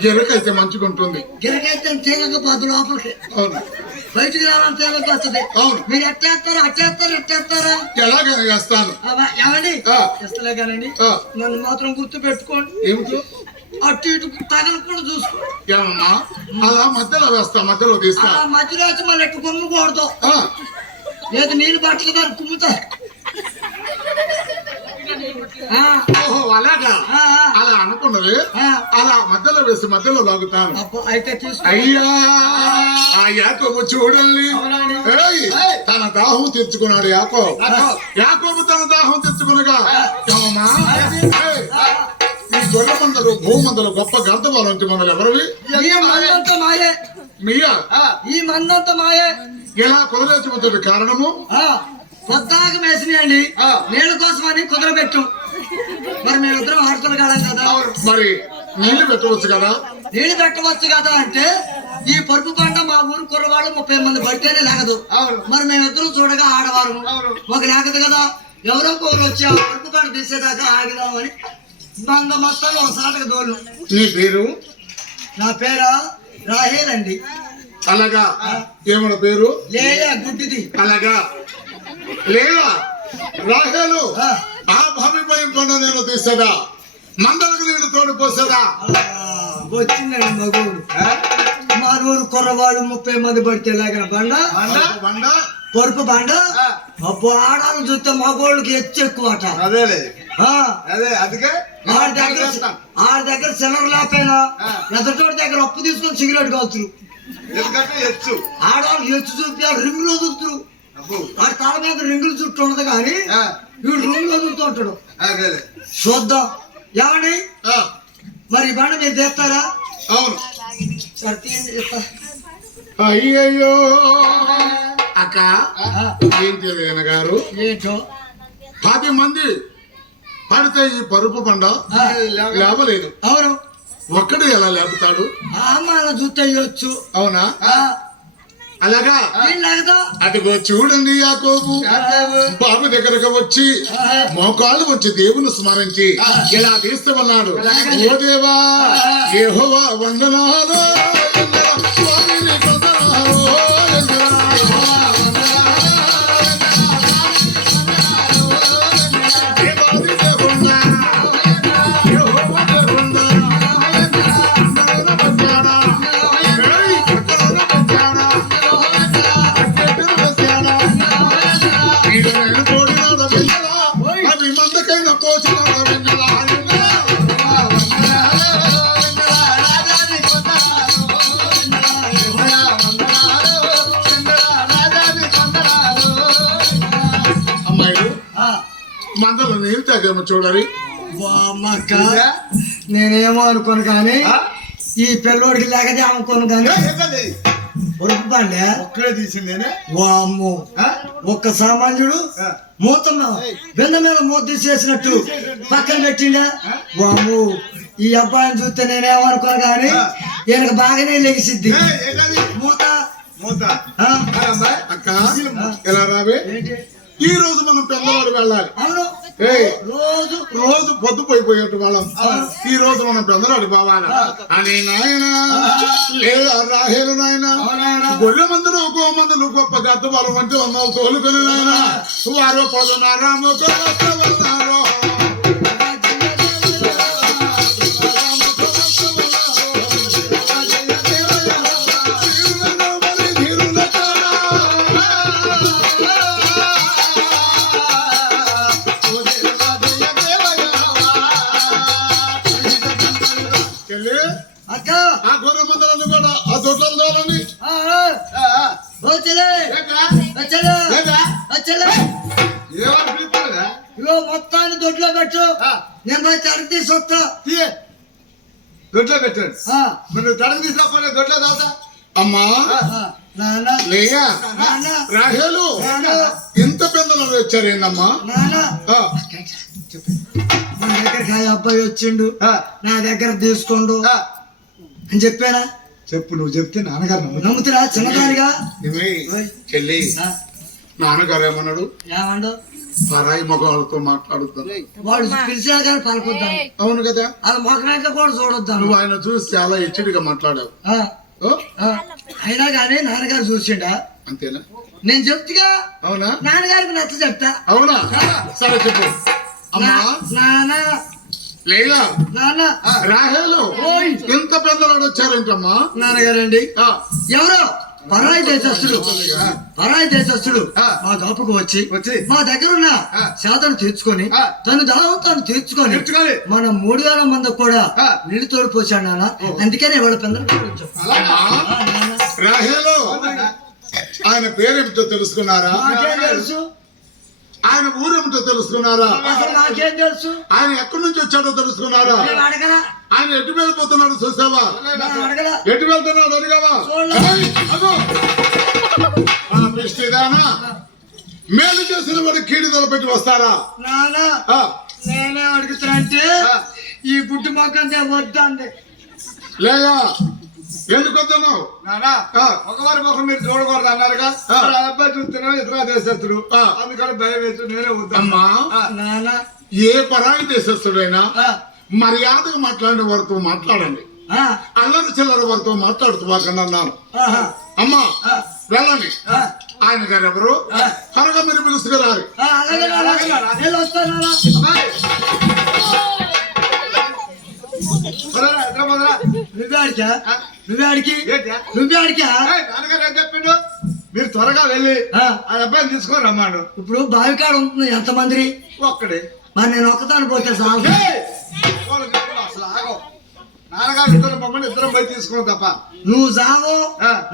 గిరకైతే మంచిగా ఉంటుంది. గిరకైతే తేలకపోతే లోపలికి, అవును బయటికి రావాలని తేలకపోతుంది. అవును. మీరు ఎట్టేస్తారా? అట్టేస్తారా? ఎలాగైనా వేస్తాను. ఏమండి ఆ. ఇస్తలే కానండి, ఆ. నన్ను మాత్రం గుర్తు పెట్టుకోండి. ఏమిటి? అటు ఇటు తగలకుండా చూసుకో. ఏమమ్మా అలా మధ్యలో వేస్తా, మధ్యలో తీస్తా. అలా మధ్యలో వచ్చి మళ్ళీ ఎట్టు కొమ్ముకూడదు. ఆ, లేదు నీళ్ళు బట్టలు దాన్ని కుమ్ముతా. ఓహో అలాగా. అలా అనుకున్నది. అలా మధ్యలో వేసి మధ్యలో లాగుతాను. అయితే చూసుకో. అయ్యా ఆ యాకోబు చూడండి, ఏయ్, తన దాహం తెచ్చుకున్నాడు యాకోబు తన దాహం తెచ్చుకునగా, ఏమమ్మా, ఏయ్, ఈ గొర్రె మందలు భూమందలు గొప్ప గంతవాలంటే మనలు ఎవరివి? ఈ మందంతా మాయే. మీయా? ఈ మందంతా మాయే. ఎలా కుదరేసి కారణము? పొద్దాక మేసినాయండి, నీళ్ళ కోసం అని కుదరబెట్టు. మరి మేమిద్దరం ఆడుతున్న కాలం కదా, మరి నీళ్లు పెట్టవచ్చు కదా. నీళ్ళు పెట్టవచ్చు కదా అంటే, ఈ పరుపు పంట మా ఊరు కుర్రవాళ్ళు 30 మంది పడితేనే లేకదు. మరి మేమిద్దరం చూడగా ఆడవారు ఒక లేకదు కదా. ఎవరో కోరు వచ్చి ఆ పరుపు పంట తీసేదాకా ఆగిదామని బంద మొత్తం ఒకసారిగా దోలు. నీ పేరు? నా పేరు రాహేల్ అండి. అలాగా. ఏమన్నా పేరు? లేయా గుడ్డిది. అలాగా. లేదా రాహేలు ఆ. ఆ భూమిపై కొండ నేను తీసేదా, మందలకు నీళ్లు తోడిపోసేదా? వచ్చిందండి మగవుడు. మా ఊరు కుర్రవాళ్ళు 30 మంది పడితే లేకన బండ బండ పరుపు బండ. అబ్బో, ఆడాలను చూస్తే మగోళ్ళకి హెచ్చు ఎక్కువ అట. అందుకే ఆడి దగ్గర సిల్లర్ లేకపోయినా ఎదటోడి దగ్గర అప్పు తీసుకొని సిగరెట్ కాల్చురు. ఎందుకంటే హెచ్చు ఆడవాళ్ళకి హెచ్చు చూపి ఆడు రింగులు వదులుతురు. వాడి తల మీద రింగులు చుట్టూ ఉండదు కానీ వీడు రింగులు వదులుతుంటాడు. చూద్దాం. ఏమండి ఆ, మరి ఈ బండ మీరు తెస్తారా? అవును. సరే, తీయండి, ఇస్తా. అయ్యయ్యో అక్క, ఏంటి ఆయన గారు? ఏంటో 10 మంది పడితే ఈ పరుపు బండ లేవలేదు. అవును. ఒక్కడు ఎలా లేపుతాడు? అమ్మాయిల చూస్తే ఇవ్వచ్చు. అవునా? అలాగా. ఏం లేకదా? అదిగో చూడండి యాకోబు బాబు దగ్గరకు వచ్చి మోకాళ్ళు వచ్చి దేవుని స్మరించి ఇలా తీస్తామన్నాడు. ఓ దేవా యెహోవా వందనాలు, స్వామిని వందనాలు, దేవాది దేవుడా, యెహోవా దేవుడా, అవి మందకైనా పోసిన అమ్మాయిలు మందలో నీళ్ళు తాగేమో చూడాలి. అమ్మక్క, నేనేమో అనుకోను కానీ ఈ పిల్లోడికి లేకదే అనుకోను కానీ ఉరుకు బండే ఒక్కడే తీసిందేనే. వామ్మో, ఒక్క సామాన్యుడు మూత బింద మీద మూత తీసేసినట్టు పక్కన పెట్టిండే. వామ్మో, ఈ అబ్బాయిని చూస్తే నేనేమనుకోను కానీ ఈయనకు బాగానే లెగిసిద్ది మూత. ఆ? అక్క ఎలా రావే? ఏంటి? ఈ రోజు మనం పెద్దవాడు వెళ్ళాలి. అవును, ఏయ్, రోజు రోజు పొద్దుపోయిపోయేట్టు వాళ్ళం ఈ రోజు మనం పెద్దలాడు పోవాలి అని నాయన లేదా రాహేలు నాయన గొర్రె మందులు గో మందులు గొప్ప గద్ద బలం అంటే ఉన్నావు తోలుకొని నాయన వారు పొందున్నారా మొక్కలు చెల్లి అక్క ఆ గొర్రె మందలని కూడా ఆ దొడ్లను తోలండి. ఓ చెల్లె వచ్చలే వచ్చలే ఏమని పిలుస్తారా? ఇగో మొత్తాన్ని దొడ్లో పెట్టు నేను పోయి తరగతి తీసుకొస్తా దొడ్లో పెట్టండి. మీరు తడక తీసుకోకపోతే దొడ్లో తాగుతా. అమ్మా నాన్న లేయా నాన్న రాహేలు ఇంత పెద్దలు వచ్చారేందమ్మా? నాన్న ఆ, నా దగ్గరికి ఆ అబ్బాయి వచ్చిండు నా దగ్గర తీసుకోండు అని చెప్పారా? చెప్పు, నువ్వు చెప్తే నాన్నగారు నమ్ముతారు. నమ్ముతురా చిన్నదానిగా? ఏమే చెల్లి నాన్నగారు ఏమన్నాడు? ఏమండు పరాయి మగవాళ్ళతో మాట్లాడుతాను. వాడు పిలిచినా కానీ పలుకుద్దాను. అవును కదా, వాళ్ళ మొఖమేంట్లో కూడా చూడొద్దాను. నువ్వు ఆయన చూసి చాలా హెచ్చరిగా మాట్లాడావు. ఓ, అయినా కానీ నాన్నగారు చూసిండా? అంతేనా? నేను చెప్తుగా అవునా? నాన్నగారికి నచ్చ చెప్తా. అవునా? సరే చెప్పు అమ్మా. నాన్న లేలా నాన్న రాహేలు ఇంత పెద్దలాడు వచ్చారేంటమ్మా? నాన్నగారండి ఆ, ఎవరో పరాయి దేశస్తుడు మా గొప్పకు వచ్చి మా దగ్గర ఉన్న సాధన తీర్చుకొని తను దాహం తాను తీర్చుకొని మన 3000 మంది కూడా నీళ్ళు తోడు పోసాడు నాన్న. అందుకనే వాళ్ళ పిల్లలు అమ్మా రాహేలు ఆయన పేరేమిటో తెలుసుకున్నారా? నాకేం తెలుసు, ఆయన ఊరేమిటో తెలుసుకున్నారా? అసలు నాకేం తెలుసు, ఆయన ఎక్కడి నుంచి వచ్చాడో తెలుసుకున్నారా? నేను అడగరా, ఆయన ఎటు వెళ్ళిపోతున్నాడు చూసావా? నేను అడగరా. ఎటు వెళ్తున్నాడు అడిగావా? చూడలే. ఏయ్, అగో. ఆ దృష్టిదానా మేలు చేసిన వాడు కీడి తలపెట్టి వస్తారా? నాన్న ఆ, నేనే అడుగుతున్నా అంటే ఈ గుడ్డు మొక్కం వద్దండి. లేగా ఎందుకు వస్తున్నావు? నానా ఒకవారి ముఖం మీరు చూడకూడదు అన్నారుగా. ఆ అబ్బాయి చూస్తున్నా ఇతర దేశస్తుడు, అందుకని భయం వేసి నేనే వద్దాం. అమ్మా నాన్న ఏ పరాయి దేశస్తుడైనా మర్యాదగా మాట్లాడిన వారితో మాట్లాడండి. అల్లరి చిల్లర వారితో మాట్లాడుతూ అన్నాను. అమ్మా వెళ్ళండి. ఆయన గారు ఎవరు? త్వరగా మీరు పిలుచుకురారు. అలాగే నేను వస్తాను. నువ్వే అడికి నాన్నగారు ఏం చెప్పిండు? మీరు త్వరగా వెళ్ళి ఆ అబ్బాయిని తీసుకొని రమ్మాడు. ఇప్పుడు బావికాడ ఉంటుంది ఎంతమంది? ఒక్కడే. మరి నేను ఒక్కదాన్ని పోతే చాలు. అసలు ఆగో. నాన్నగారు ఇద్దరు మమ్మల్ని ఇద్దరం పోయి తీసుకున్నాం తప్ప. నువ్వు జావో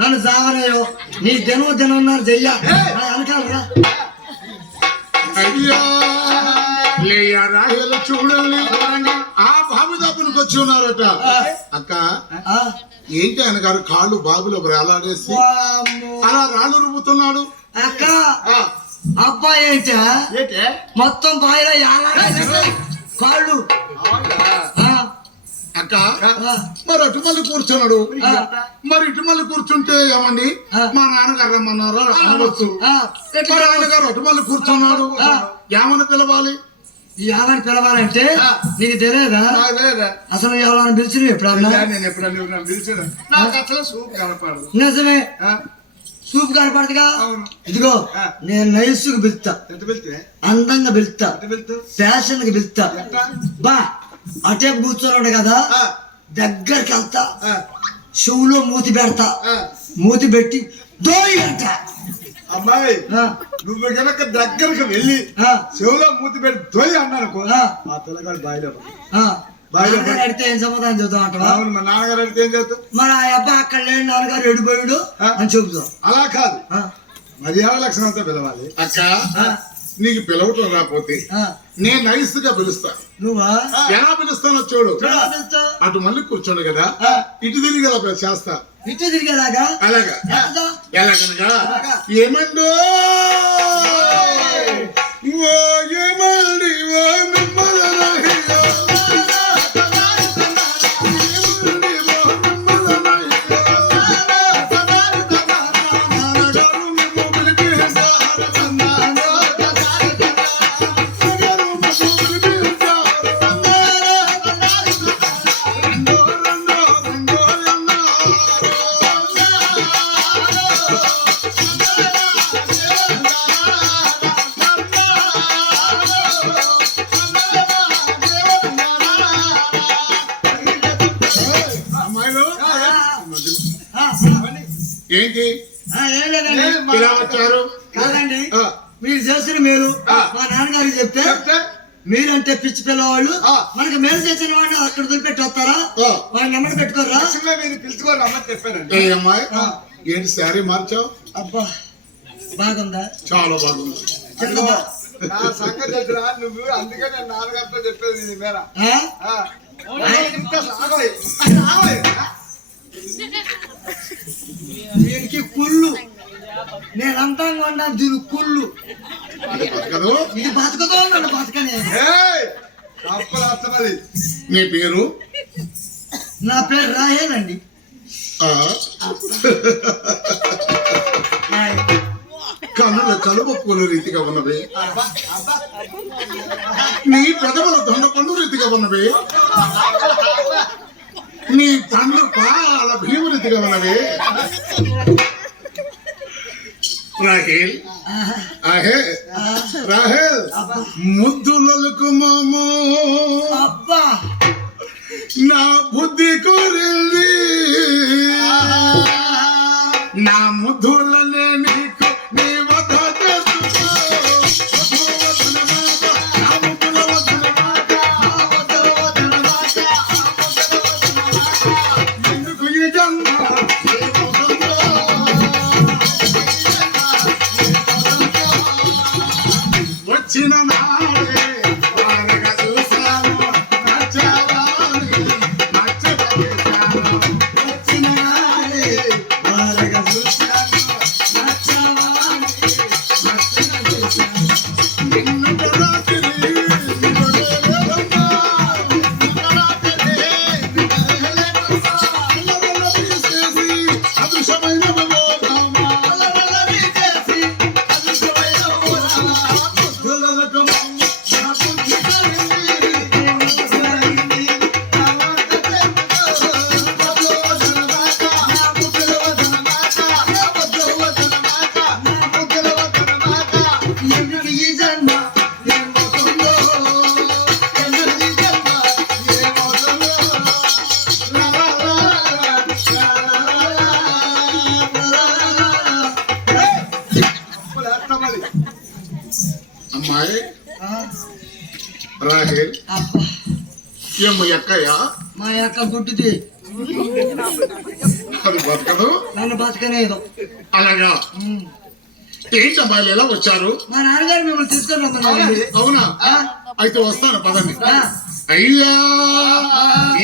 నన్ను జావనేయో నీ దినం చెయ్యా వెనకాలరా. అయ్యా లేయా రాహేలు చూడండి ఆ బావి దాపునికి వచ్చి ఉన్నారట. అక్క ఏంటి ఆయన గారు కాళ్ళు బావిలో వేలాడేసి అలా రాళ్ళు రుబ్బుతున్నాడు. అక్క అబ్బాయి ఏంటి మొత్తం బావిలో కాళ్ళు. అక్క మరి అటు మళ్ళీ కూర్చున్నాడు. మరి ఇటు మళ్ళీ కూర్చుంటే ఏమండి మా నాన్నగారు రమ్మన్నారా అనవచ్చు. మరి నాన్నగారు అటు మళ్ళీ కూర్చున్నాడు ఏమని పిలవాలి? ఏమని పిలవాలంటే నీకు తెలియదా? అసలు ఎవరైనా పిలిచిన ఎప్పుడన్నా? నేను ఎప్పుడన్నా పిలిచాను. నాకు అసలు సూప్ కనపడదు. నిజమే సూపు కనపడదుగా. ఇదిగో నేను నైస్కు పిలుస్తా, ఎంత వెళ్తే అందంగా పిలుస్తా, వెళ్తూ ఫ్యాషన్ కి పిలుస్తా. బా అటే కూర్చోన్నాడు కదా దగ్గరికి వెళ్తా, చెవులో మూతి పెడతా, మూతి పెట్టి దోయి అంట. అమ్మాయి నువ్వు కనుక దగ్గరకు వెళ్ళి చెవులో మూతి పెట్టి దొయ్యి అన్నాను ఆ పిల్లగాడు బాయిలో అడితే ఏం సమాధానం చెబుతాం అంటావా? అవును, మా నాన్నగారు అడిగితే ఏం చేస్తావు? మరి ఆ అబ్బాయి అక్కడ లేని నాన్నగారు ఎడిపోయాడు అని చెబుతాం. అలా కాదు, మర్యాద లక్షణంతో పిలవాలి. అక్క నీకు పిలవటం రాకపోతే నేను నైస్ గా పిలుస్తా. నువ్వా ఎలా పిలుస్తానో చూడు. పిలుస్తావు అటు మళ్ళీ కూర్చోండి కదా, ఇటు తిరిగి అలా చేస్తా. ఇటు తిరిగేలాగా అలాగా ఎలాగనగా ఏమండో ఓ ఏమండి ఓ మిమ్మల్ని ఏంటి ఇలా వచ్చారు? కాదండి మీరు చేసిన మేలు మా నాన్నగారికి చెప్తే మీరంటే పిచ్చి పిల్లవాళ్ళు మనకి మేలు చేసిన వాడిని అక్కడ వదిలిపెట్టి వస్తారా? వాళ్ళ నెంబర్ పెట్టుకోరా. బస్సులో మీరు పిలుచుకొని రమ్మని చెప్పానండి. ఏ అమ్మాయి ఏంటి శారీ మార్చావు? అబ్బా బాగుందా? చాలా బాగుంది. అదిగో, నా సంగతి తెలుసురా నువ్వు, అందుకే నేను నాన్నగారితో చెప్పేది నీ మీద. ఆ? దీనికి కుళ్ళు, నేను అంతంగా ఉన్నా దీనికి కుళ్ళు. బతకదు. ఇది బతకదో నన్ను బతకనే. అర్థమది. నీ పేరు? నా పేరు రాహేలండి. ఆ, కన్నుల కలువ పూలు రీతిగా ఉన్నవి, నీ పెదవుల దొండ పండు రీతిగా ఉన్నవి, నీ కన్ను పాల భీము రీతిగా ఉన్నవి. రాహేల్ ఆహే రాహేల్ ముద్దులకు మామో అబ్బా నా బుద్ధి కోరింది, నా ముద్దులనే నీకు నీ వద్ద తెచ్చుకో. నా ముద్దుల వదన మాట, ఎందుకు ఈ జన్మ వచ్చిన నాడే వారగా చూశాను, నచ్చవాని నచ్చవేశాను. వచ్చిన నాడే వారగా చూశాను, నచ్చవాని నచ్చవేశాను. నిన్నటి రాత్రి నిన్నలేదమ్మా, నిన్న రాత్రి నిన్నలేదమ్మా. అల్లవల్ల తీసేసి అదృశ్యమైన మమోదమా, అలవల తీసేసి అదృశ్యమైన ఊరమా. ముద్దులకు మమ్మ నా బుద్ధి కోరింది. సాగింది నా మాట తెలుసుకో. ముద్దుల వదన మాట, నా ముద్దుల వదన మాట, నా ముద్దుల వదన మాట, నా ముద్దుల వదన మాట. ఎందుకు ఈ జన్మ ఏమవుతుందో, ఎందుకు ఈ జన్మ ఏమవుతుందో. లా లా లా లా లా లా లా. అర్థమది. అమ్మాయి ఆ, రాహేల్ అబ్బా ఏమో ఎక్కయ్యా మా యొక్క గుడ్డిది అది బతకదు. నన్ను బతకనేదు. అలాగా ఏంటి అమ్మాయిలు ఎలా వచ్చారు? మా నాన్నగారు మిమ్మల్ని తీసుకొని రమ్మన్నారండి. అవునా? ఆ, అయితే వస్తాను పదండి. ఆ, అయ్యా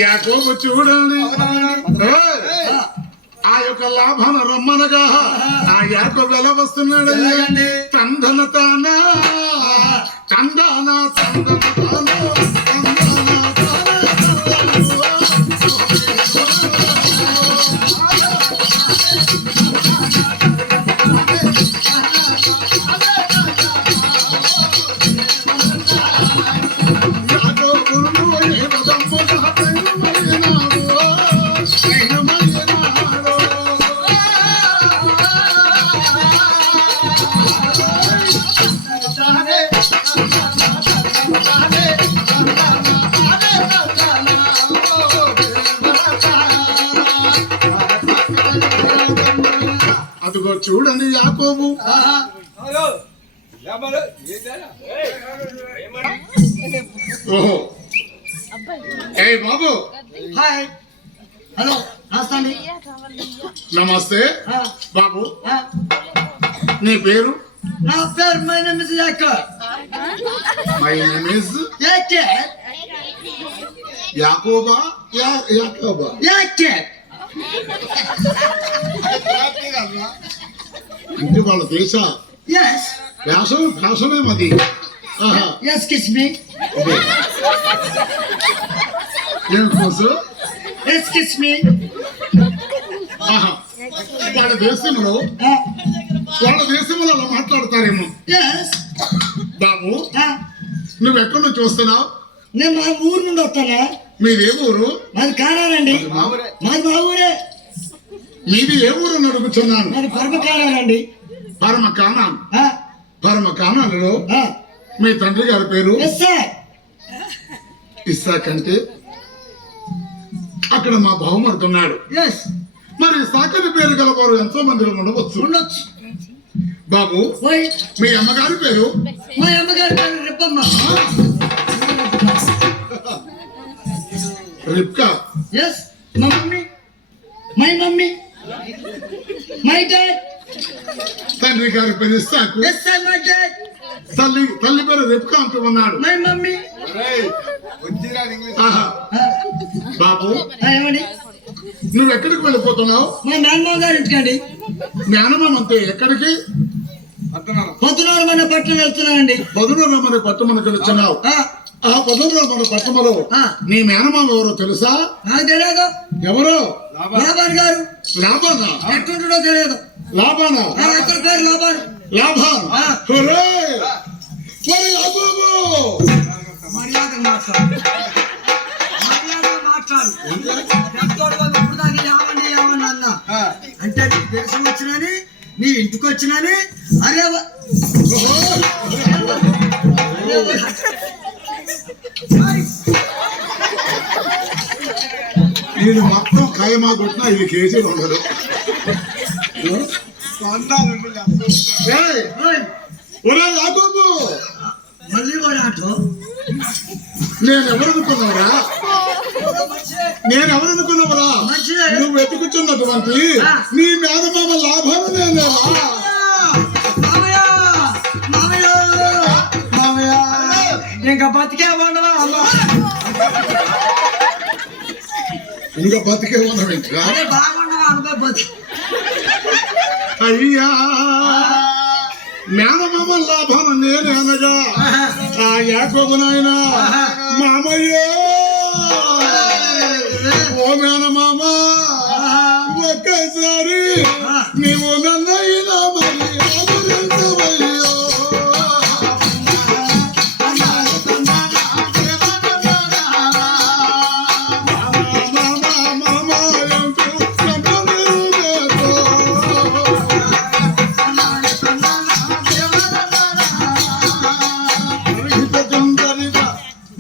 యాకోబు చూడండి, ఆ, ఆ యొక్క లాభాన రమ్మనగా ఆ యాకోబు ఎలా వస్తున్నాడు? ఎలాగండి? చందన తానా చందన చందన తానా చందన యాకోబును ఏమదమ్ముగా ప్రేమమైనావు, ప్రేమమైనాడు. అదిగో చూడండి యాకోబు. ఓహో ఏ బాబు, హాయ్ హలో నమస్తే అండి. నమస్తే ఆ, బాబు. ఆ, నీ పేరు? నా పేరు my name is Yakar. My name is Yakar Yakoba Yakoba. Yakar. అంటే వాళ్ళ దేశ Yes. వేషమే మది. ఆహా. Yes, kiss me. అదే. ఏం కోసం? Yes, kiss me. ఆహా. వాళ్ళ దేశంలో అలా మాట్లాడతారేమో. Yes. బాబు Ah, నువ్వు ఎక్కడి నుంచి వస్తున్నావు? నేను మా ఊరు నుండి వస్తానా. మీది ఏ ఊరు? మాది కారాలండి. మాది మా ఊరే. మీది ఏ ఊరు అని అడుగుతున్నాను. మాది పరమ కారాలండి. పరమ కానాన్. Ah, పరమ కానాలలో ah. మీ తండ్రి గారి పేరు Yes, sir. ఇస్సాక్. అంటే అక్కడ మా బావమడుతున్నాడు. Yes. మరి ఇస్సాకని పేరు గల వారు ఎంతో మందిలో ఉండవచ్చు. ఉండొచ్చు. బాబు ఓయ్, మీ అమ్మగారి పేరు? మా అమ్మగారి పేరు Reppamma. Ribka yes mummy my mummy my dad తండ్రి గారి పేరు Issaku, yes I my dad తల్లి పేరు రిబ్కా అంటూ ఉన్నాడు. My mummy. వచ్చిరా ఇంగ్లీష్. ఆహా. బాబు ఏమండి నువ్వు ఎక్కడికి వెళ్ళిపోతున్నావు? మా నాన్నమ్మ గారి ఇంటికండి. జ్ఞానమంతే ఎక్కడికి? అర్థనాలు. పొద్దునూరు పట్టణం వెళ్తున్నానండి. పదునరామని పట్టణమునకు వచ్చినావు. ఆ పదునరామని పట్టణంలో నీ మేనమామ ఎవరో తెలుసా? నాకు తెలియదు. ఎవరు? లాభాన్ గారు. లాభానా? ఎట్టుంటాడో తెలియదు. లాభానా? అతని పేరు లాభాన్. లాభాన్. ఒరే! ఒరే యాకోబు! మర్యాద మాట్లాడు. పెద్దోడు వాళ్ళు ఇప్పుడు దాకా ఏమని అన్నా అంటే నీకు దేశం వచ్చినని నీ ఇంటికి వచ్చినని అరే నేను మొత్తం ఖాయమా కొట్టినా 5 కేజీలు ఉండదు. ఏయ్! ఒరే యాకోబు! మళ్ళీ కూడా ఆటో నేనెవరనుకున్నావురా? నువ్వు వెతుకుతున్నటువంటి నీ మేనమామ లాభాలు నేనేలా? ఇంకా బతికే ఉండవా ఇంకా బతికే ఉన్నావేంట్రా? బాగుండవా అనుకో బతికి. అయ్యా మేనమామ లాభాలు నేనేనగా ఆ యాకోబు నాయన మామయ్య ఓ మేనమామ ఒక్కసారి నీవు నన్నైనా మరి ఆదరించవయ్యో.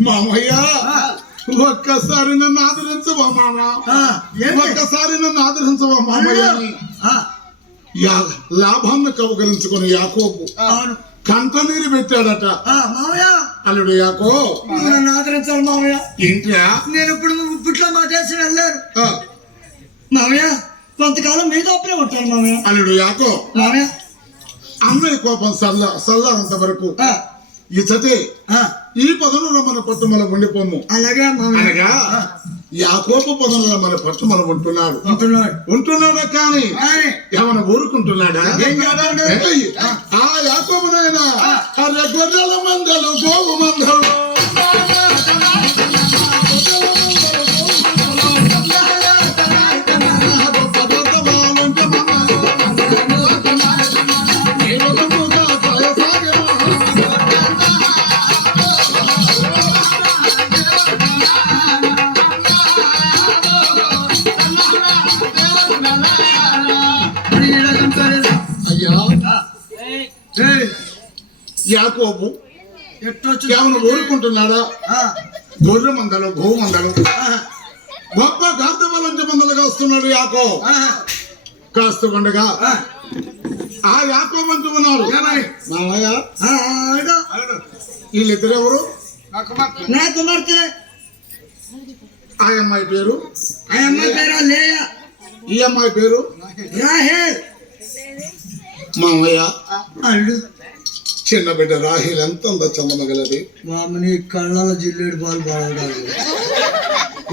మామయ్య ఒక్కసారి నన్ను ఆదరించవా మామ, ఒక్కసారి నన్ను ఆదరించవా మామయ్య. లాభాన్ని కవగలించుకుని యాకోబు కంట నీరు పెట్టాడట. అల్లుడు యాకో నన్ను ఆదరించాలి మామయ్య. ఏంట్రా? నేను ఇప్పుడు ఇప్పట్లో మా దేశం వెళ్ళారు మామయ్య. కొంతకాలం మీద అప్పుడే ఉంటాను మామయ్య. అల్లుడు యాకో మామయ్య అన్నయ్య కోపం చల్లారంత వరకు ఇచ్చతే ఈ పదనులో మన పట్టుమల ఉండిపోము. అలాగే అనగా యాకోబు పదనుల మన పట్టుమల ఉంటున్నాడా కానీ ఏమైనా ఊరుకుంటున్నాడా? ఆ యాకోబునైనా గొర్రెల మందలు గోవు మందలు యాకోబు ఏమైనా ఊరుకుంటున్నాడా? గొర్రె మందలు గోవు మందలు గొప్ప గార్ధవాలంటి మందలుగా వస్తున్నాడు యాకో. కాస్తూ ఉండగా ఆ యాకోబు అంటూ ఉన్నాడు మామయ్య వీళ్ళిద్దరెవరు? నా కుమార్తె. ఆ అమ్మాయి పేరు? ఆ అమ్మాయి పేరు లేయా. ఈ అమ్మాయి పేరు రాహేల్. మామయ్య అల్లు చిన్న బిడ్డ రాహేల్ ఎంత ఉందో చందమగలది. మామని కళ్ళలో జిల్లేడు పాలు బాగుండాలి.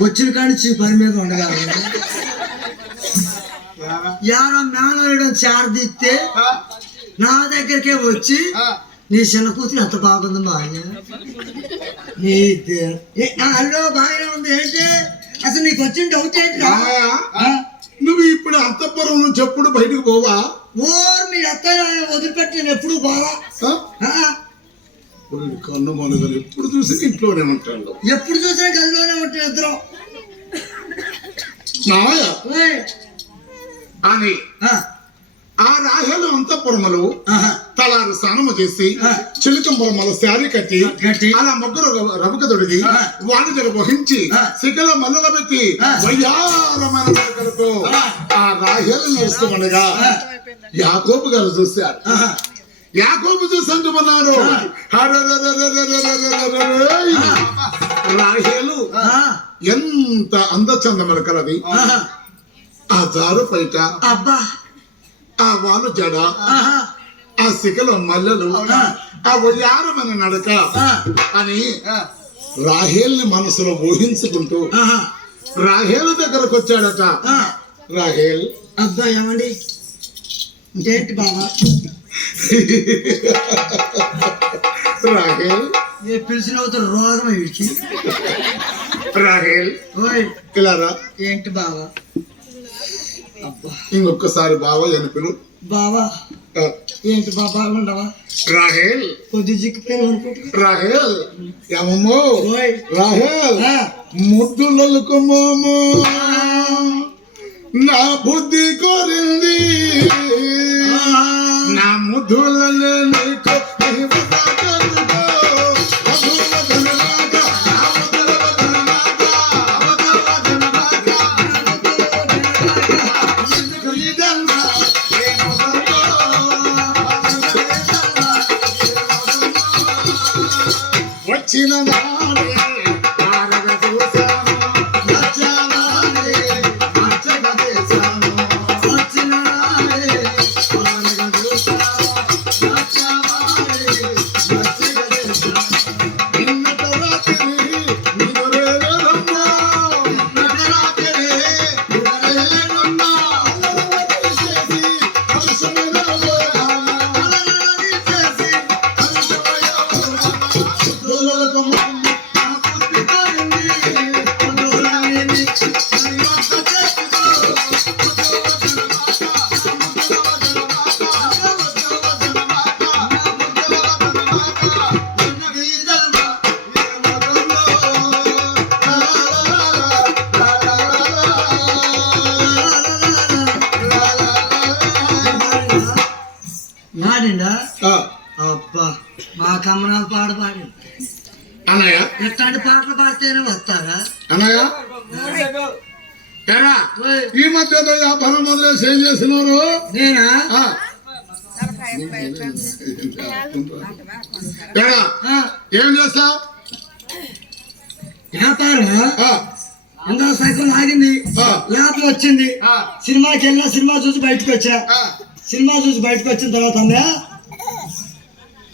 వచ్చిన కాడి పని మీద ఉండగలరు. యారా మేనడం చారదిస్తే నా దగ్గరికే వచ్చి నీ చిన్న కూతురు ఎంత బాగుంది మా నీ అల్లో బాగానే ఉంది. ఏంటి అసలు నీకు వచ్చిన డౌట్ ఏంటి? నువ్వు ఇప్పుడు అంతఃపురం నుంచి ఎప్పుడు బయటకు పోవా? మీ అత్తయ్య వదిలిపెట్టి నేను ఎప్పుడు బాగా కన్ను మనగలు ఎప్పుడు చూసి ఇంట్లోనే ఉంటాడు. ఎప్పుడు చూసినా గదిలోనే ఉంటాయి ఇద్దరం. అని ఆ రాహేలు అంతఃపురములు తలారు స్నానము చేసి చిలుకంబరమల శారీ కట్టి అలా ముగ్గురు రబుక తొడిగి వాణిజ్య వహించి సిగల మల్లల పెట్టి వయ్యారమైన నడకలతో ఆ రాహేలు నడుస్తుండగా యాకోబు గారు చూశారు. యాకోబు చూసి అంటున్నాడు, రాహేలు ఎంత అందచందములు కలది, ఆ జారు పైట, అబ్బా ఆ వాలు జడ, ఆ శిఖల మల్లెలు, ఆ ఒయ్యారమైన నడక అని రాహేల్ని మనసులో ఊహించుకుంటూ రాహేలు దగ్గరకు వచ్చాడట. రాహేల్, అబ్బా ఏమండి ఏంటి బాబా రాహేల్, ఏ పిలిచిన అవుతారు రోగం వీడికి. రాహేల్ ఓయ్ ఇలారా, ఏంటి బావా? అబ్బా ఇంకొకసారి బావా అని పిలు. బావా ఏంటి బాబా ఉండవా? రాహేల్, కొద్ది చిక్కిపోయిన అనుకుంటున్నా. రాహేల్ ఏమమ్మో, ఓయ్ రాహేల్ ముద్దులకు మోమో నా బుద్ధి కోరింది, నా ముద్దులలో నీకు వచ్చిన నాడే ఆరగ చూశాను, నచ్చావాడే నచ్చక చేశాను, వచ్చిన నాడే ఆరగ చూశాను, నచ్చావాడే నచ్చక చేశాను. నిన్నట రాత్రి నిదురేలేదమ్మా, నిన్నట రాత్రి నిదురేలేదమ్మా, అలలది చేసి హర్షమైన మాడిండా? అబ్బా మా కమ్మనాలు పాడి అన్నయ్య, ఎట్లాంటి పాటలు పాడితేనే వస్తారా? అన్నయ్య ఎరా, ఈ మధ్య వ్యాపారం మొదలేసి ఏం చేసినారు? నేనా? ఎరా ఏం చేస్తావు? వ్యాపారం అందరూ సైకిల్ ఆగింది, లాభం వచ్చింది. సినిమాకి వెళ్ళినా సినిమా చూసి బయటకు వచ్చా. సినిమా చూసి బయటకు వచ్చిన తర్వాత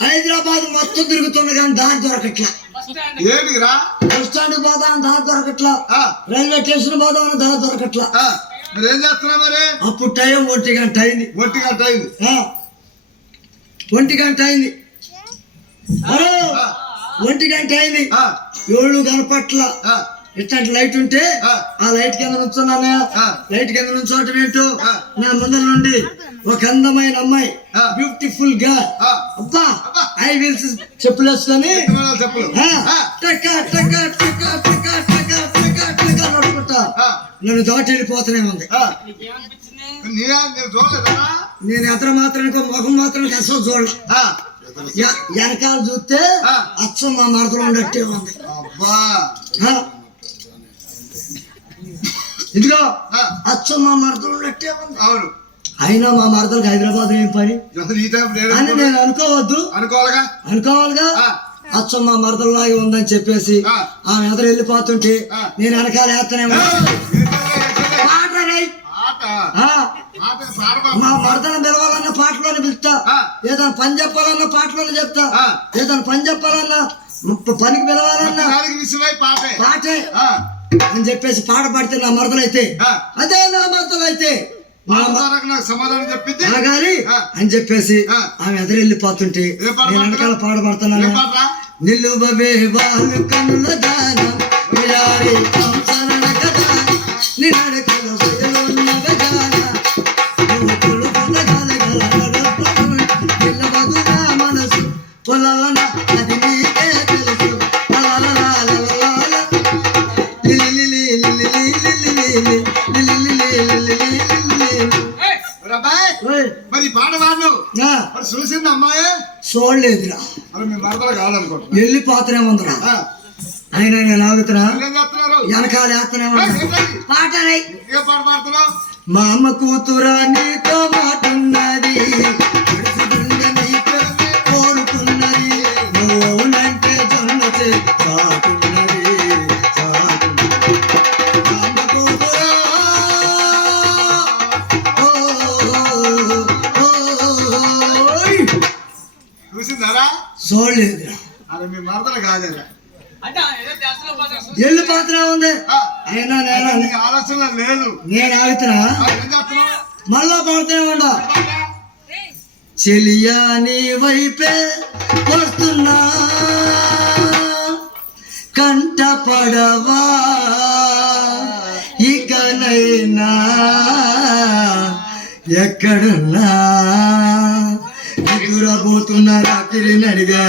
హైదరాబాద్ మొత్తం తిరుగుతున్నా కానీ దారి దొరకట్లా. ఏంటిరా బస్ స్టాండ్ పోదామని దారి దొరకట్లా, రైల్వే స్టేషన్ పోదామని దారి దొరకట్లా. మరి ఏం చేస్తున్నా మరి? అప్పుడు టైం 1 గంట అయింది. 1 గంట అయింది. 1 గంట అయింది. 1 గంట అయింది. ఏళ్ళు కనపట్ల. ఇట్లాంటి లైట్ ఉంటే ఆ లైట్ కింద నుంచున్నానే, లైట్ కింద నుంచోటం ఏంటో నా ముందర నుండి ఒక అందమైన అమ్మాయి, బ్యూటిఫుల్ గా, అబ్బా ఐ వీల్స్ చెప్పులు వేసుకొని చెప్పులు నడుపుకుంటా నన్ను దాటి వెళ్ళిపోతూనే ఉంది. నేను ఎదురు మాత్రం ముఖం మాత్రం అసలు చూడలే. వెనకాల చూస్తే అచ్చం మా మరదలు ఉండట్టే ఉంది. ఇదిగో అచ్చం మా మరదలు ఉన్నట్టే ఉంది. అవును, అయినా మా మరదలకు హైదరాబాద్ ఏం పని అని నేను అనుకోవాలిగా. అచ్చం మా మరదలాగే ఉందని చెప్పేసి ఆమె ఎదురు వెళ్ళిపోతుంటే నేను వెనకాల వేస్తూనే మా మరదలను పిలవాలన్న పాటలోనే పిలుస్తా, ఏదైనా పని చెప్పాలన్న పాటలోనే చెప్తా, ఏదైనా పని చెప్పాలన్నా పనికి పిలవాలన్నా పాటే అని చెప్పేసి పాట పాడితే నా మరదలైతే అదే నా మరదలైతే సమాధానం చెప్పింది అని చెప్పేసి ఆమె ఎదురు వెళ్ళిపోతుంటే నేను వెనకాల పాట పాడుతున్నాను. నిలువవే వాళ్ళు కనుల దానం మనసు పొలాన అది నీకే తెలుసు. మరి పాట వాడు మరి చూసింది అమ్మాయి చూడలేదురా, మరి మీ మరదలు కాదనుకోండి వెళ్ళిపోతూనే ఉందిరా. ఆయన నేను ఆగుతున్నా వెనకాల వేస్తూనే ఉన్నా. పాట ఏ పాట పాడుతున్నావు? మా అమ్మ కూతురా నీతో మాట ఉన్నది, చూడలేదురా. అది మీ మరదలు కాదేరా. వెళ్ళిపోతున్నా ఉంది. అయినా నీకు ఆలోచన లేదు. నేను ఆగుతున్నా, ఏం చేస్తున్నావు? మళ్ళా పడుతూనే ఉండా. చెలియా నీ వైపే వస్తున్నా, కంట పడవా ఇకనైనా, ఎక్కడున్నా ఎదురబోతున్న రాత్రి నడిగా,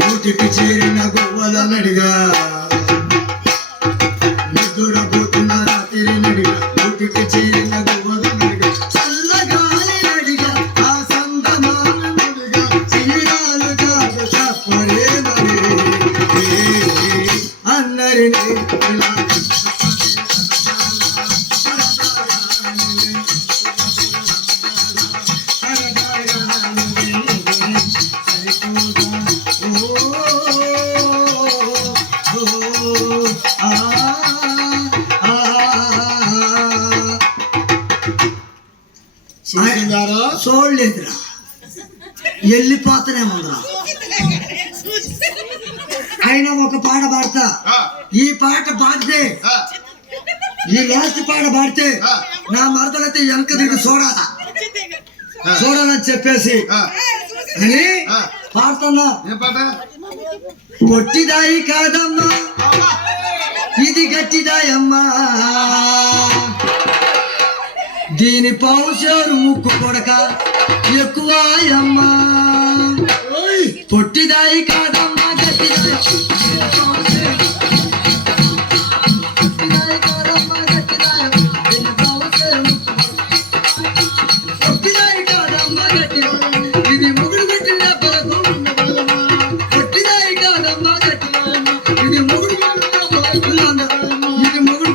బూటికి చేరిన గొవ్వలనడిగా, నిద్రపోతున్న రాత్రి నడిగా, బూటికి చేరిన గొవ్వలనడిగా, చల్లగాలి నడిగా, ఆ సందమాన నడిగా, చీరాలుగా చెప్పరే మరి అందరినీ చూసిందారా? చూడలేదురా, వెళ్ళిపోతూనే ఉందిరా. అయినా ఒక పాట పాడతా. ఈ పాట పాడితే, ఈ లాస్ట్ పాట పాడితే నా మరదలైతే వెనక దిగి చూడాలని చెప్పేసి అని పాడుతున్నా. ఏం పాట? పొట్టిదాయి కాదమ్మా ఇది గట్టిదాయమ్మా, దీని పౌషరు ముక్కు కొడక ఎక్కువాయమ్మా, పొట్టిదాయి కాదమ్మా గట్టిదాయ, పొట్టిదాయి కాదమ్మా గట్టిదాయ, ఇది ముగుడు కొట్టిన దెబ్బలకు ఉండవల్లమా, పొట్టిదాయి కాదమ్మా గట్టిదాయ, ఇది ముగుడు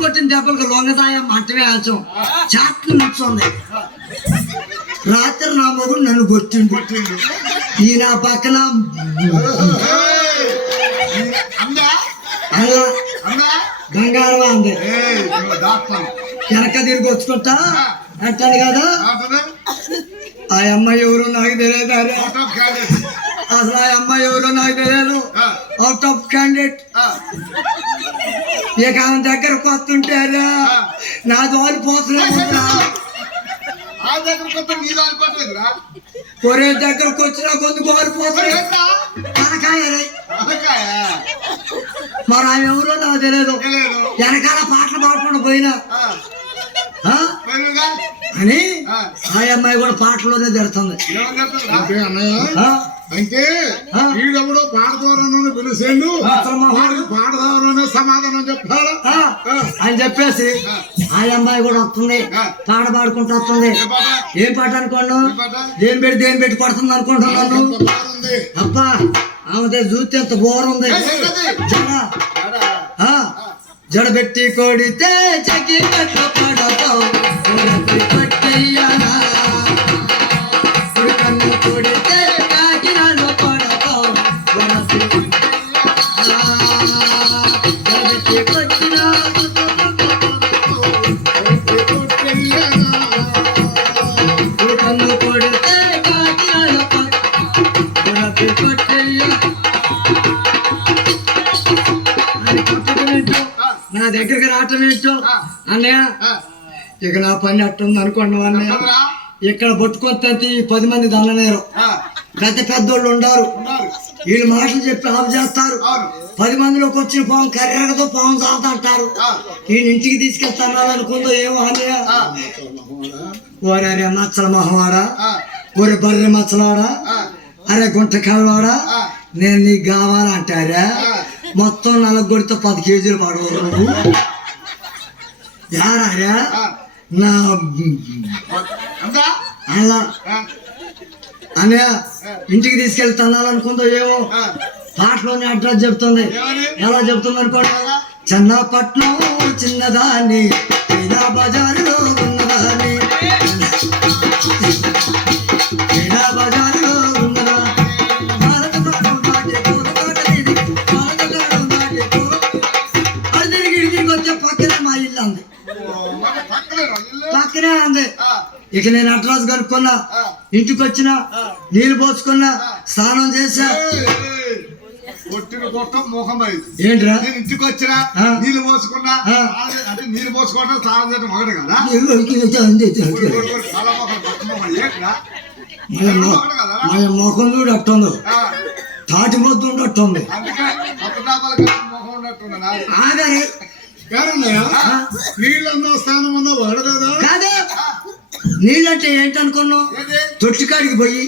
కొట్టిన దెబ్బలకు లొంగదాయమ్మ అంటవే ఆచం చాట్లు నుంచుంది. రాత్రి నా మొగుడు నన్ను కొట్టిండు, ఈ నా పక్కన బంగారం అంది. వెనక తిరిగి వచ్చుకుంటా అంటాను కదా, ఆ అమ్మాయి ఎవరు నాకు తెలియదు. అసలు ఆ అమ్మాయి ఎవరో నాకు తెలియదు, అవుట్ ఆఫ్ క్యాండిడేట్. ఇక ఆమె దగ్గరకు వస్తుంటారా నా దోలు పోతున్నా, కొరే దగ్గరకు వచ్చినా కొంత గోలు పోతున్నా తనకాయ. మరి ఆమె ఎవరో నాకు తెలియదు, వెనకాల పాటలు పాడుకుంటూ పోయినా అని ఆ అమ్మాయి కూడా పాటలోనే జరుగుతుంది. అంటే అన్నయ్య, అంటే వీడెవడో పాడతారని పిలిచేండు, పాట ద్వారా సమాధానం చెప్పాలా అని చెప్పేసి ఆ అమ్మాయి కూడా వస్తుంది, పాట పాడుకుంటూ వస్తుంది. ఏం పాట అనుకోండు, దేని పెట్టి కొడుతుంది అనుకుంటున్నాను. అబ్బా ఆమె చూస్తే ఎంత బోరుంది. జడ పెట్టి కొడితే చకి పడతావు, కన్ను కొడితే కాకినాడలో పడతావు, కన్ను కొడితే కాకినాడలో నా దగ్గరికి రావటం ఏంటో అన్నయ్య. ఇక నా పని అట్టుంది అనుకోండి అన్నయ్య. ఇక్కడ పట్టుకొస్తే 10 మంది దండనేరు, పెద్ద పెద్దోళ్ళు ఉండారు, వీళ్ళు మాటలు చెప్పి ఆఫ్ చేస్తారు. 10 మందిలోకి వచ్చిన పాము కర్రెగతో పాము సాగుతుంటారు. వీళ్ళ ఇంటికి తీసుకెళ్తాను అనుకుందో ఏమో అన్నయ్య. ఓరే మచ్చల మొహవాడా, ఒరే బర్రె మచ్చలాడా, అరే గుంట కళ్ళవాడా, నేను నీకు కావాలంటారా? మొత్తం 4 కొడితే 10 కేజీలు పడవరు నువ్వు యారా నా అలా అన్నయ్య. ఇంటికి తీసుకెళ్తాను అనుకుందో ఏమో, పాటలోనే అడ్రస్ చెప్తుంది. ఎలా చెప్తుంది అనుకోండి, చెన్నపట్నం చిన్నదాన్ని బజారులో ఉన్నదాన్ని, బజారులో ఉన్నదా వచ్చే పక్కనే మా ఇల్లు ఉంది, పక్కనే ఉంది. ఇక నేను అడ్రస్ కనుక్కున్నా, ఇంటికి వచ్చిన నీళ్ళు పోసుకున్నా స్నానం చేసా. కొట్టిన కొట్ట ముఖం అయింది. ఏంట్రా నేను ఇంటికి వచ్చినా నీళ్ళు పోసుకున్నా అంటే నీళ్ళు పోసుకోవడం స్నానం చేయడం ఒకటి కదా. చాలా ముఖం ఏంట్రా మన ముఖం చూడు అట్టుందో, తాటి మొద్దు అట్టుంది. అందుకే అప్పటిదాకా ముఖం ఉన్నట్టున్నా ఆగారి నీళ్ళన్నా స్నానం అన్నా వాడు కదా. కాదు, నీళ్ళంటే ఏంటనుకున్నావు? తొట్టికాడికి పోయి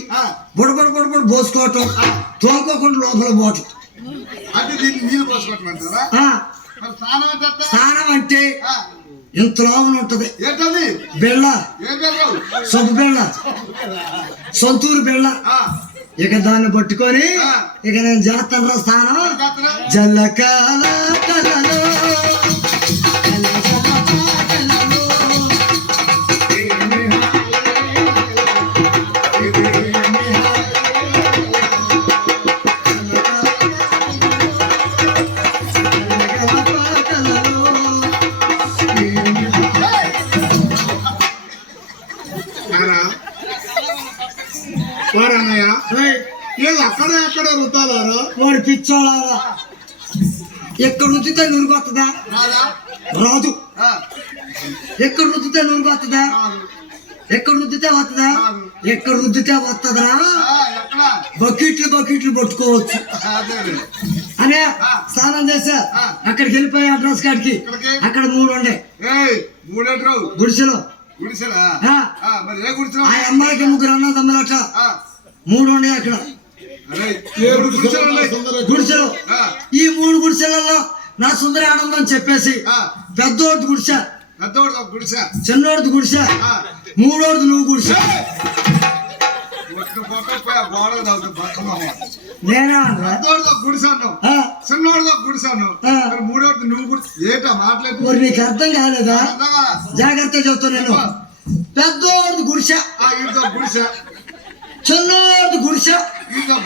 బుడబుడ బుడబుడ పోసుకోవటం, తోముకోకుండా లోపల పోవటం. అంటే దీన్ని నీళ్ళు పోసుకోవటం స్నానం అంటే ఇంత లోపల ఉంటది. ఏంటది? బెళ్ళ, ఏం బెల్లం? సొంత బెళ్ళ, సొంతూరు బెళ్ళ. ఇక దాన్ని పట్టుకొని ఇక నేను చేస్తాను రా స్నానం. జల్లకాల కలలో వారన్నయ్య ఏదో అక్కడే రుద్దాలారా. వాడు పిచ్చోళారా, ఎక్కడ రుద్దితే నురుగు వస్తుందా? రాదు. ఎక్కడ రుద్దితే నురుగు వస్తుందా? ఎక్కడ రుద్దితే వస్తుందా? ఎక్కడ రుద్దితే వస్తుందా? బకెట్లు పట్టుకోవచ్చు అనే స్నానం చేసా. అక్కడికి వెళ్ళిపోయి అడ్రస్ కాడికి అక్కడ 3 ఉండే గుడిసెలో. ఆ అమ్మాయికి 3 అన్నదమ్ములట, 3 ఉండే అక్కడ గుడిసెలు. ఈ 3 గుడిసెలలో నా సుందర ఆనందం చెప్పేసి పెద్దోడిది గుడిసె, చిన్నోడిది గుడిసె, మూడోడిది నువ్వు గుడిసె. నేనే గుడిసాను, చిన్నోడితో గుడిసాను, మూడోడిది నువ్వు గుడిసె. ఏంటో మాట్లాడు, మరి నీకు అర్థం కాలేదా? జాగ్రత్త చెప్తా నేను. పెద్దోడిది గుడిసె, గుడిసె, చిన్నోడిది గుడిసె,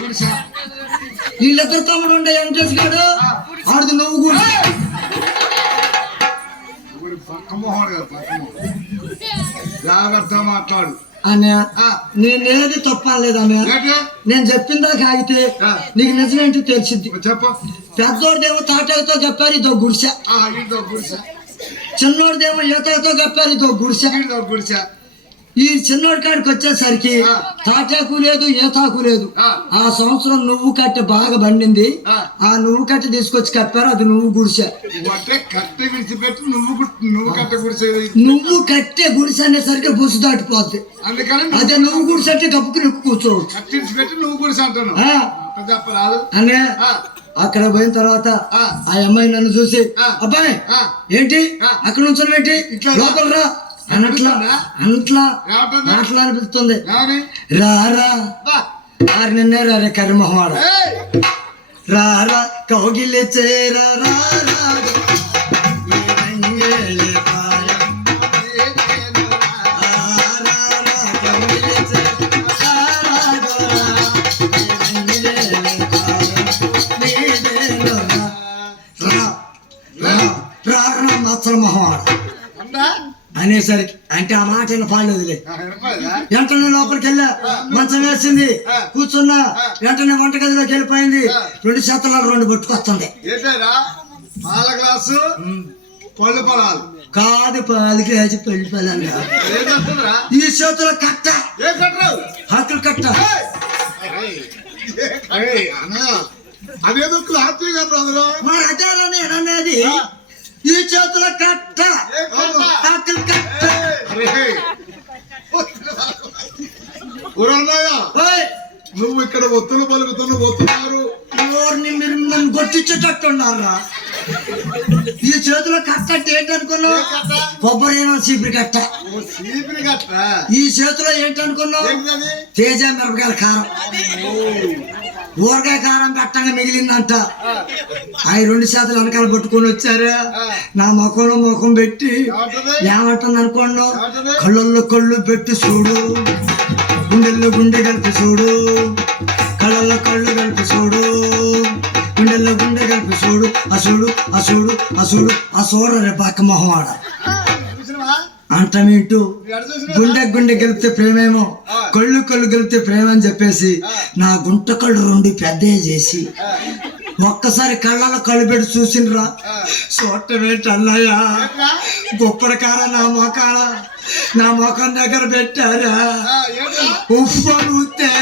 గుడిసె. వీళ్ళిద్దరు తమ్ముడు ఉండే వెంకటేష్ గారు, ఆడిది నువ్వు గుడిసె. జాగ్రత్త మాట్లాడు అన్నయ్య. నేనేది తప్పలేదన్నయ్య, నేను చెప్పిందా కాగితే నీకు నిజమేంటో తెలిసింది. చెప్ప. పెద్దోడిదేమో తాటతో చెప్పారు ఇదో గుడిసె, చిన్నోడిదేమో ఈతతో చెప్పారు ఇదో గుడిసె. ఈ చిన్నోడి కాడికి వచ్చేసరికి తాటాకు లేదు, ఈతాకు లేదు. ఆ సంవత్సరం నువ్వు కట్టె బాగా బండింది, ఆ నువ్వు కట్టె తీసుకొచ్చి కప్పారు, అది నువ్వు గుడిసె. నువ్వు కట్టే గుడిసె అనేసరికి బుసు దాటిపోద్ది. అదే నువ్వు గుడిసె అంటే గప్పుకి ఎక్కువ కూర్చోవచ్చు. అనే అక్కడ పోయిన తర్వాత ఆ అమ్మాయి నన్ను చూసి, అబ్బాయి ఏంటి అక్కడ నుంచి ఏంటి లోపల రా అనట్లా మాట్లాడిపిస్తుంది. రారా నిన్నే రే కర్మహోడ, రారా కౌగిలి చేరా మహోడ అనేసరికి అంటే ఆ మాట పాడలేదులే. వెంటనే లోపలికి వెళ్ళా, మంచం వేసింది, కూర్చున్నా. వెంటనే వంటగదిలోకి వెళ్ళిపోయింది. 2 చేతలు 2 పట్టుకొస్తుంది. పాల గ్లాసు, పళ్ళు పొలాలు కాదు, పాలకి వేసి పెళ్లి పొలాలు. ఈ చేతుల కట్ట, హక్కులు కట్ట. అదేదో క్లాత్ కదా మరి అదేలని అనేది. ఈ చేతుల కట్ట, హక్కులు కట్ట. నువ్వు ఇక్కడ ఒత్తులు పలుకుతున్నారు, మీరు నన్ను కొట్టించేటట్టున్నారా? ఈ చేతిలో కట్ట అంటే ఏంటనుకున్నావు? కొబ్బరి చీపిరి కట్ట. ఈ చేతిలో ఏంటనుకున్నావు? తేజ మిరపకాయల కారం, ఊరగాయ కారం పెట్టంగా మిగిలిందంట. అవి 2 చేతులు వెనకాల పట్టుకొని వచ్చారా, నా ముఖంలో ముఖం పెట్టి ఏమంటుంది అనుకోండు, కళ్ళల్లో కళ్ళు పెట్టి చూడు, గుండెల్లో గుండె కలిపి చూడు, కళ్ళల్లో కళ్ళు కలిపి చూడు, గుండెల్లో గుండె కలిపి చూడు, అసుడు అసుడు అసుడు ఆ చూడరే పక్క మొహం ఆడ. అంటమేంటూ ఎడ చూసినా గుండె గుండె గెలిపితే ప్రేమేమో, కళ్ళు కళ్ళు గెలిపితే ప్రేమ అని చెప్పేసి నా గుంట కళ్ళు రెండు పెద్ద చేసి ఒక్కసారి కళ్ళలో కళ్ళు పెట్టి చూసిండ్రా. చూడటమేంటి అన్నయ్య, గొప్పడి కాడ నా మొఖం దగ్గర పెట్టారా. ఉప్పు ఊతే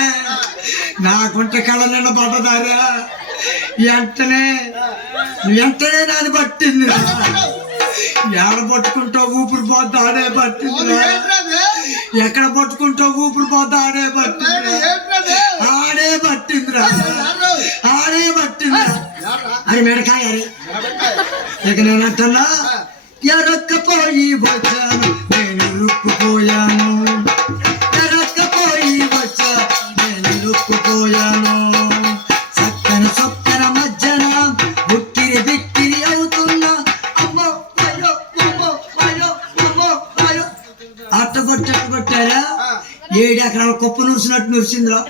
నా గుంట కళ్ళ నిండా పడ్డదారా. వెంటనే నాది పట్టింది. ఎక్కడ పట్టుకుంటావు ఊపిరి పోద్దు ఆడే పట్టిందిరా. ఎక్కడ పట్టుకుంటావు ఊపిరి పోద్దు ఆడే పట్టిందిరా. ఆడే పట్టిందిరా. అది మెడకాయ. ఇక నేను అంటున్నా, ఎరక్కపోయి వచ్చాను నేను రుక్కుపోయాను. ఎరక్కపోయి వచ్చా నేను రుక్కుపోయాను. చక్కని చక్కన మధ్యన ఉక్కిరి బిక్కిరి అవుతున్నా. అమ్మో అయ్యో అమ్మో అయ్యో అమ్మో అయ్యో అట్టగొట్టారా. 7 ఎకరాల కుప్ప నురిసినట్టు నురిసిందిరా.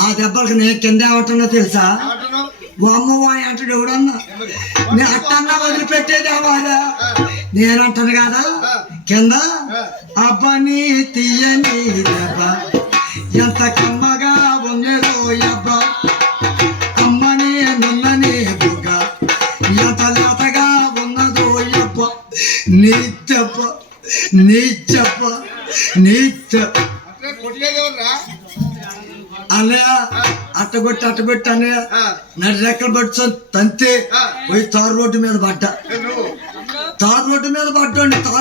ఆ దెబ్బలకు నేను కింద ఏమంటున్నా తెలుసా? అమ్మవాయి అంటాడు ఎవడన్నా. నేను అట్టన్నా వదిలిపెట్టేది అవ్వాలా. నేనంటాను కదా కింద, అబ్బని తీయని దెబ్బ ఎంత కమ్మగా ఉన్నదో అబ్బ. అమ్మని నున్నని బుగ్గ ఎంత లేతగా ఉన్నదో అబ్బ. నీ చెప్ప అన్నయ్య అట్టగొట్టి అన్నయ్య నడి రెక్కలు పట్టుకొని తంతే పోయి తారు రోడ్డు మీద పడ్డా. తారు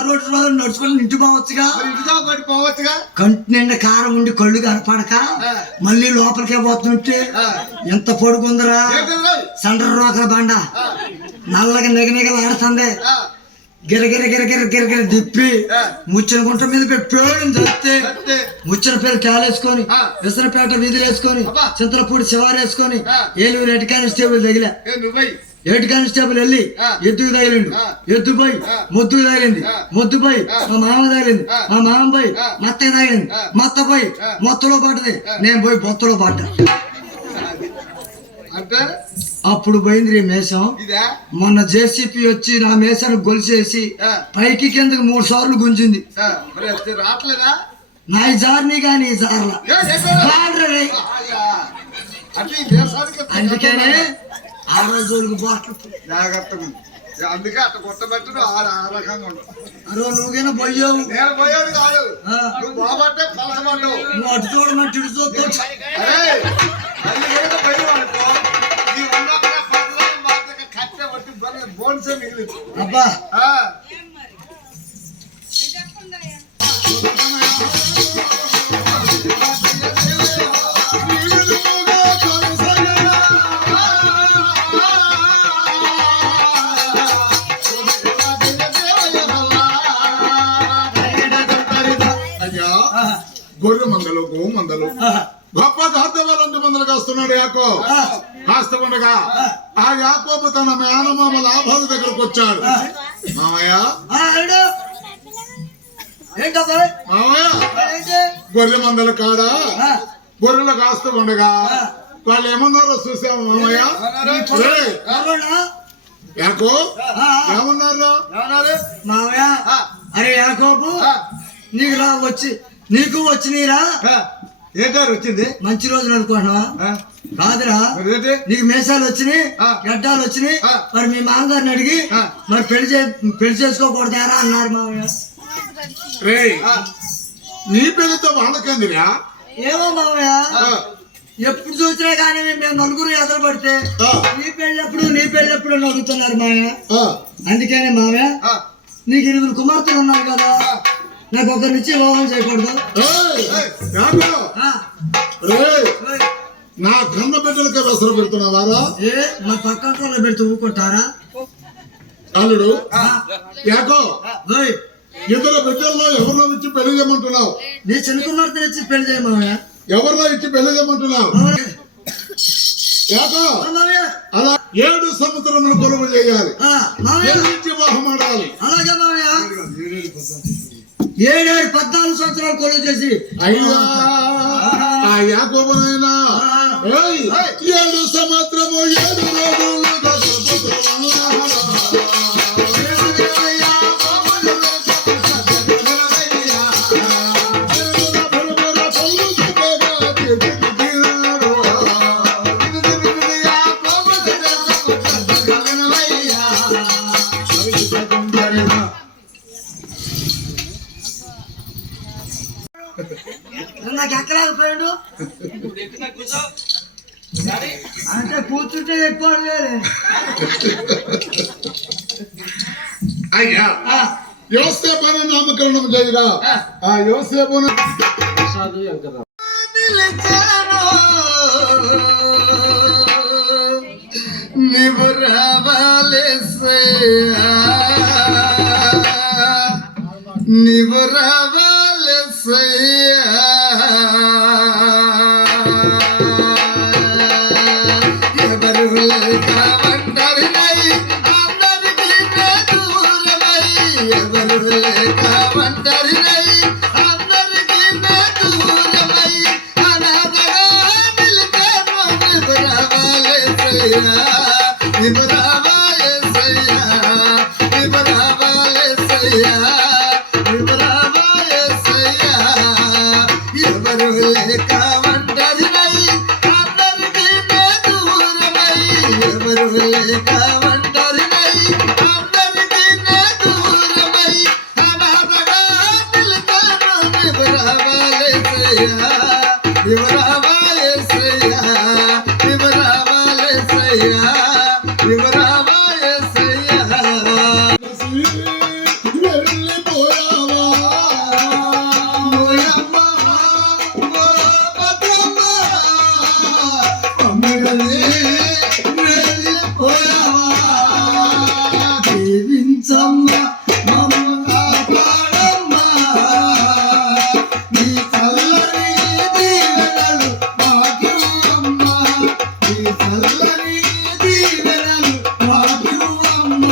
రోడ్డు నడుచుకొని ఇంటి పోవచ్చుగా. కంటి నిండా కారం ఉండి కళ్ళు కనపడక మళ్ళీ లోపలికే పోతుంటే ఎంత పొడుగుందరా. సండ్ర రోకల బండ నల్లగా నిగనిగలు ఆడుతుంది. గిరగిర దిప్పి ముచ్చిన గుంట మీద పేడని చస్తే ముచ్చిన పేరు కాలేసుకొని విసనపేట వీధులు వేసుకొని చింతలపూడి శివారేసుకొని ఏలూరు హెడ్ కానిస్టేబుల్ తగిలా. హెడ్ కానిస్టేబుల్ వెళ్ళి ఎద్దుకు తగిలిండు. ఎద్దుపోయి మొద్దుకు తగిలింది. మొద్దుపోయి మా మామ తగిలింది. మా మామ పోయి మత్తకి తగిలింది. మత్త పోయి మొత్తలో పడ్డది. నేను పోయి బొత్తలో పడ్డా. అప్పుడు పోయింది మేషం. మొన్న జేసీపీ వచ్చి నా మేషాన్ని గొలిసేసి పైకి కిందకి 3 సార్లు గుంజింది. నా జార్ని కానీ జార్ల అందుకనే ఆ రోజులకు బాట్లు జాగ్రత్తగా ఉంది. అందుకే అట్ట కొట్టబెట్టడు ఆ రకంగా ఉండవు. నువ్వుగైనా పోయావు. నేను పోయాడు కాదు, నువ్వు బాబట్టే పలసపడ్డావు. నువ్వు అటు చూడమని ఇటు చూస్తావు. బోన్సే మిగిలింది. అబ్బా గొర్రె మందలు గో మందలు గొప్ప గార్దవాళ్ళు మందలు కాస్తున్నాడు యాకో. కాస్త ఉండగా ఆ యాకోబు తన మేనమామ లాభాల దగ్గరకు వచ్చాడు. మామయ్య గొర్రె మందల కాడ గొర్రెలు కాస్తూ ఉండగా వాళ్ళు ఏమన్నారో చూసాము మామయ్య. యాకో ఏమన్నారా? మామయ్య అరే యాకోబు నీకు వచ్చినీరా. ఏంటారు వచ్చింది? మంచి రోజులు అనుకుంటున్నావా? కాదురా, నీకు మేసాలు వచ్చినాయి, గడ్డాలు వచ్చినాయి. మరి మీ మామగారిని అడిగి మరి పెళ్లి చేసుకోకూడదారా అన్నారు మామయ్య. నీ పెళ్లితో వాళ్ళకేందిరా? ఏమో మామయ్య, ఎప్పుడు చూసినా కానీ మేము నలుగురు ఎదురు పడితే నీ పెళ్ళెప్పుడు అడుగుతున్నారు మామయ్య. అందుకనే మామయ్య నీకు 8 కుమార్తెలు ఉన్నారు కదా, నాకు ఒకరినిచ్చి వివాహం చేయకూడదు? నా కన్న బిడ్డలకే అవసరం పెడుతున్నావారా? నా పక్కన పెడుతూ ఊరుకుంటారా? అల్లుడు యాకో, 2 బిడ్డల్లో ఎవరిలో ఇచ్చి పెళ్లి చేయమంటున్నావు? నీ చిన్న కుమార్తె ఇచ్చి పెళ్లి చేయమా? ఎవరిలో ఇచ్చి పెళ్లి చేయమంటున్నావు? యాకో అలా 7 సంవత్సరములు కొలువు చేయాలి, వివాహం ఆడాలి. అలాగే మామయ్య 7-14 సంవత్సరాలు కొలువు చేసి అయ్యా ఆ యాకోబునైనా 7 సంవత్సరము 7 రోజులు నాకు ఎక్కలేకపోయాడు అంటే కూర్చుంటే ఎక్కువ వేరే అయ్యా యోసేపును నామకరణం చేయగా ఆ యోసేపును నీవు రావాలేసయ్యా నీవు రావాలేసయ్యా ఎవరు లేక ఒంటరినై అందరికీ దూరమై ఎవరు లేక ఒంటరినై అందరికీ దూరమై అనాథగా నిలిచాను నీవు రావాలేసయ్యా నీవు రావాలేసయ్యా నీవు రావాలేసయ్యా నీవు రావాలేసయ్యా ఎవరు లేక ఒంటరినై అందరికీ దూరమై ఎవరు లేక ఒంటరినై అందరికీ దూరమై అనాథగా నిలిచాను నీవు రావాలేసయ్యా నీవు రావాలేసయ్యా నీవు రావాలేసయ్యా నీవు రావాలేసయ్యా వెళ్ళిపోయావా ఓయమ్మ ఓ బతుకమ్మ అమ్మగలే వెళ్ళిపోయావా దీవించమ్మ మమ్మ కాపాడమ్మ నీ చల్లని దీవెనలు మాకు అమ్మ నీ చల్లని దీవెనలు మాకు అమ్మ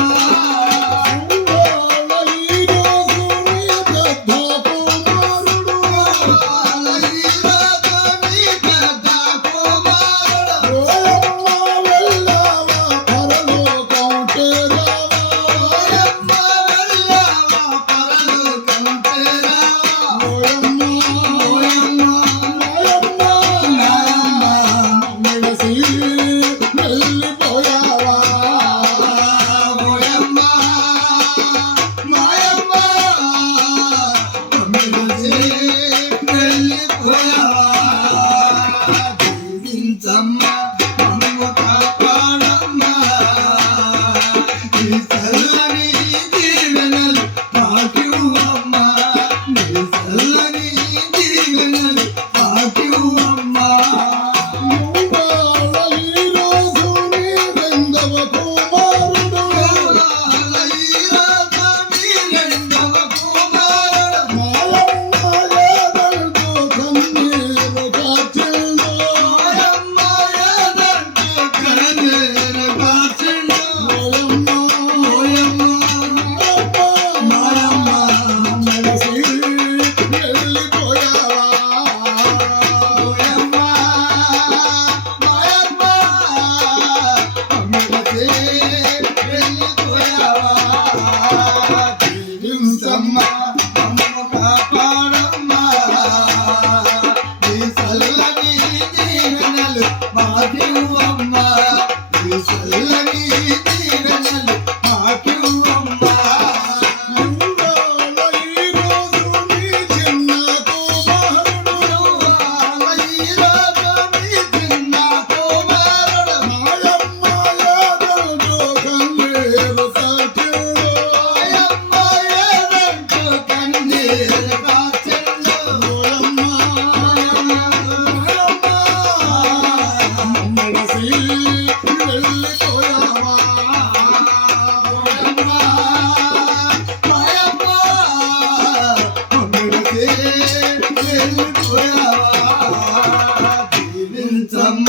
వెళ్ళిపోయావా ఓయమ్మ మాయమ్మ వెళ్ళిపోయావా దీవించమ్మ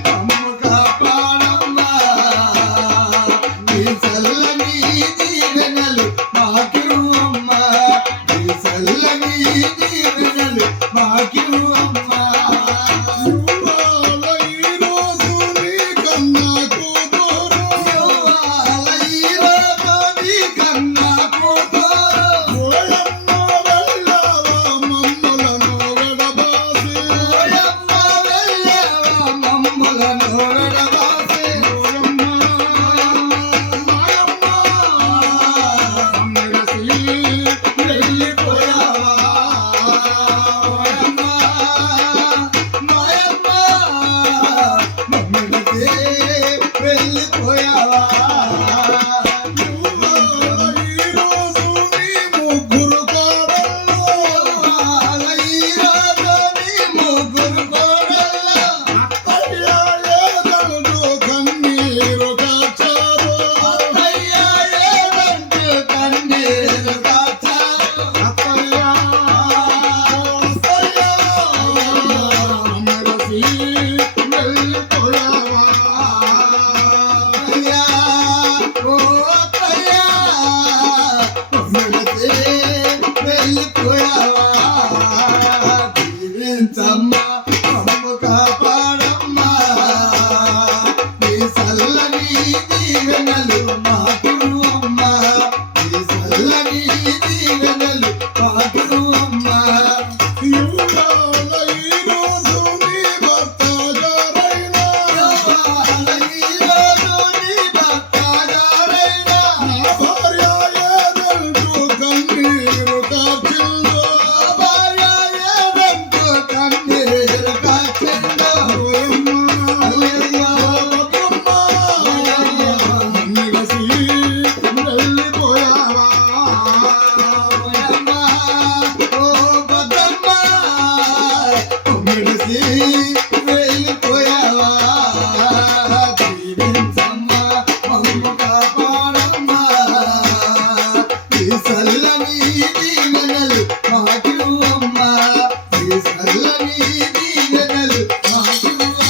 మమ్మ కాపాడమ్మ నీ చల్లని దీవెనలు మాకు అమ్మ నీ చల్లని దీవెనలు మాకు అమ్మ చల్లని దీవెనలు మాకు అమ్మ ఈ చల్లని దీవెనలు మాకు అమ్మ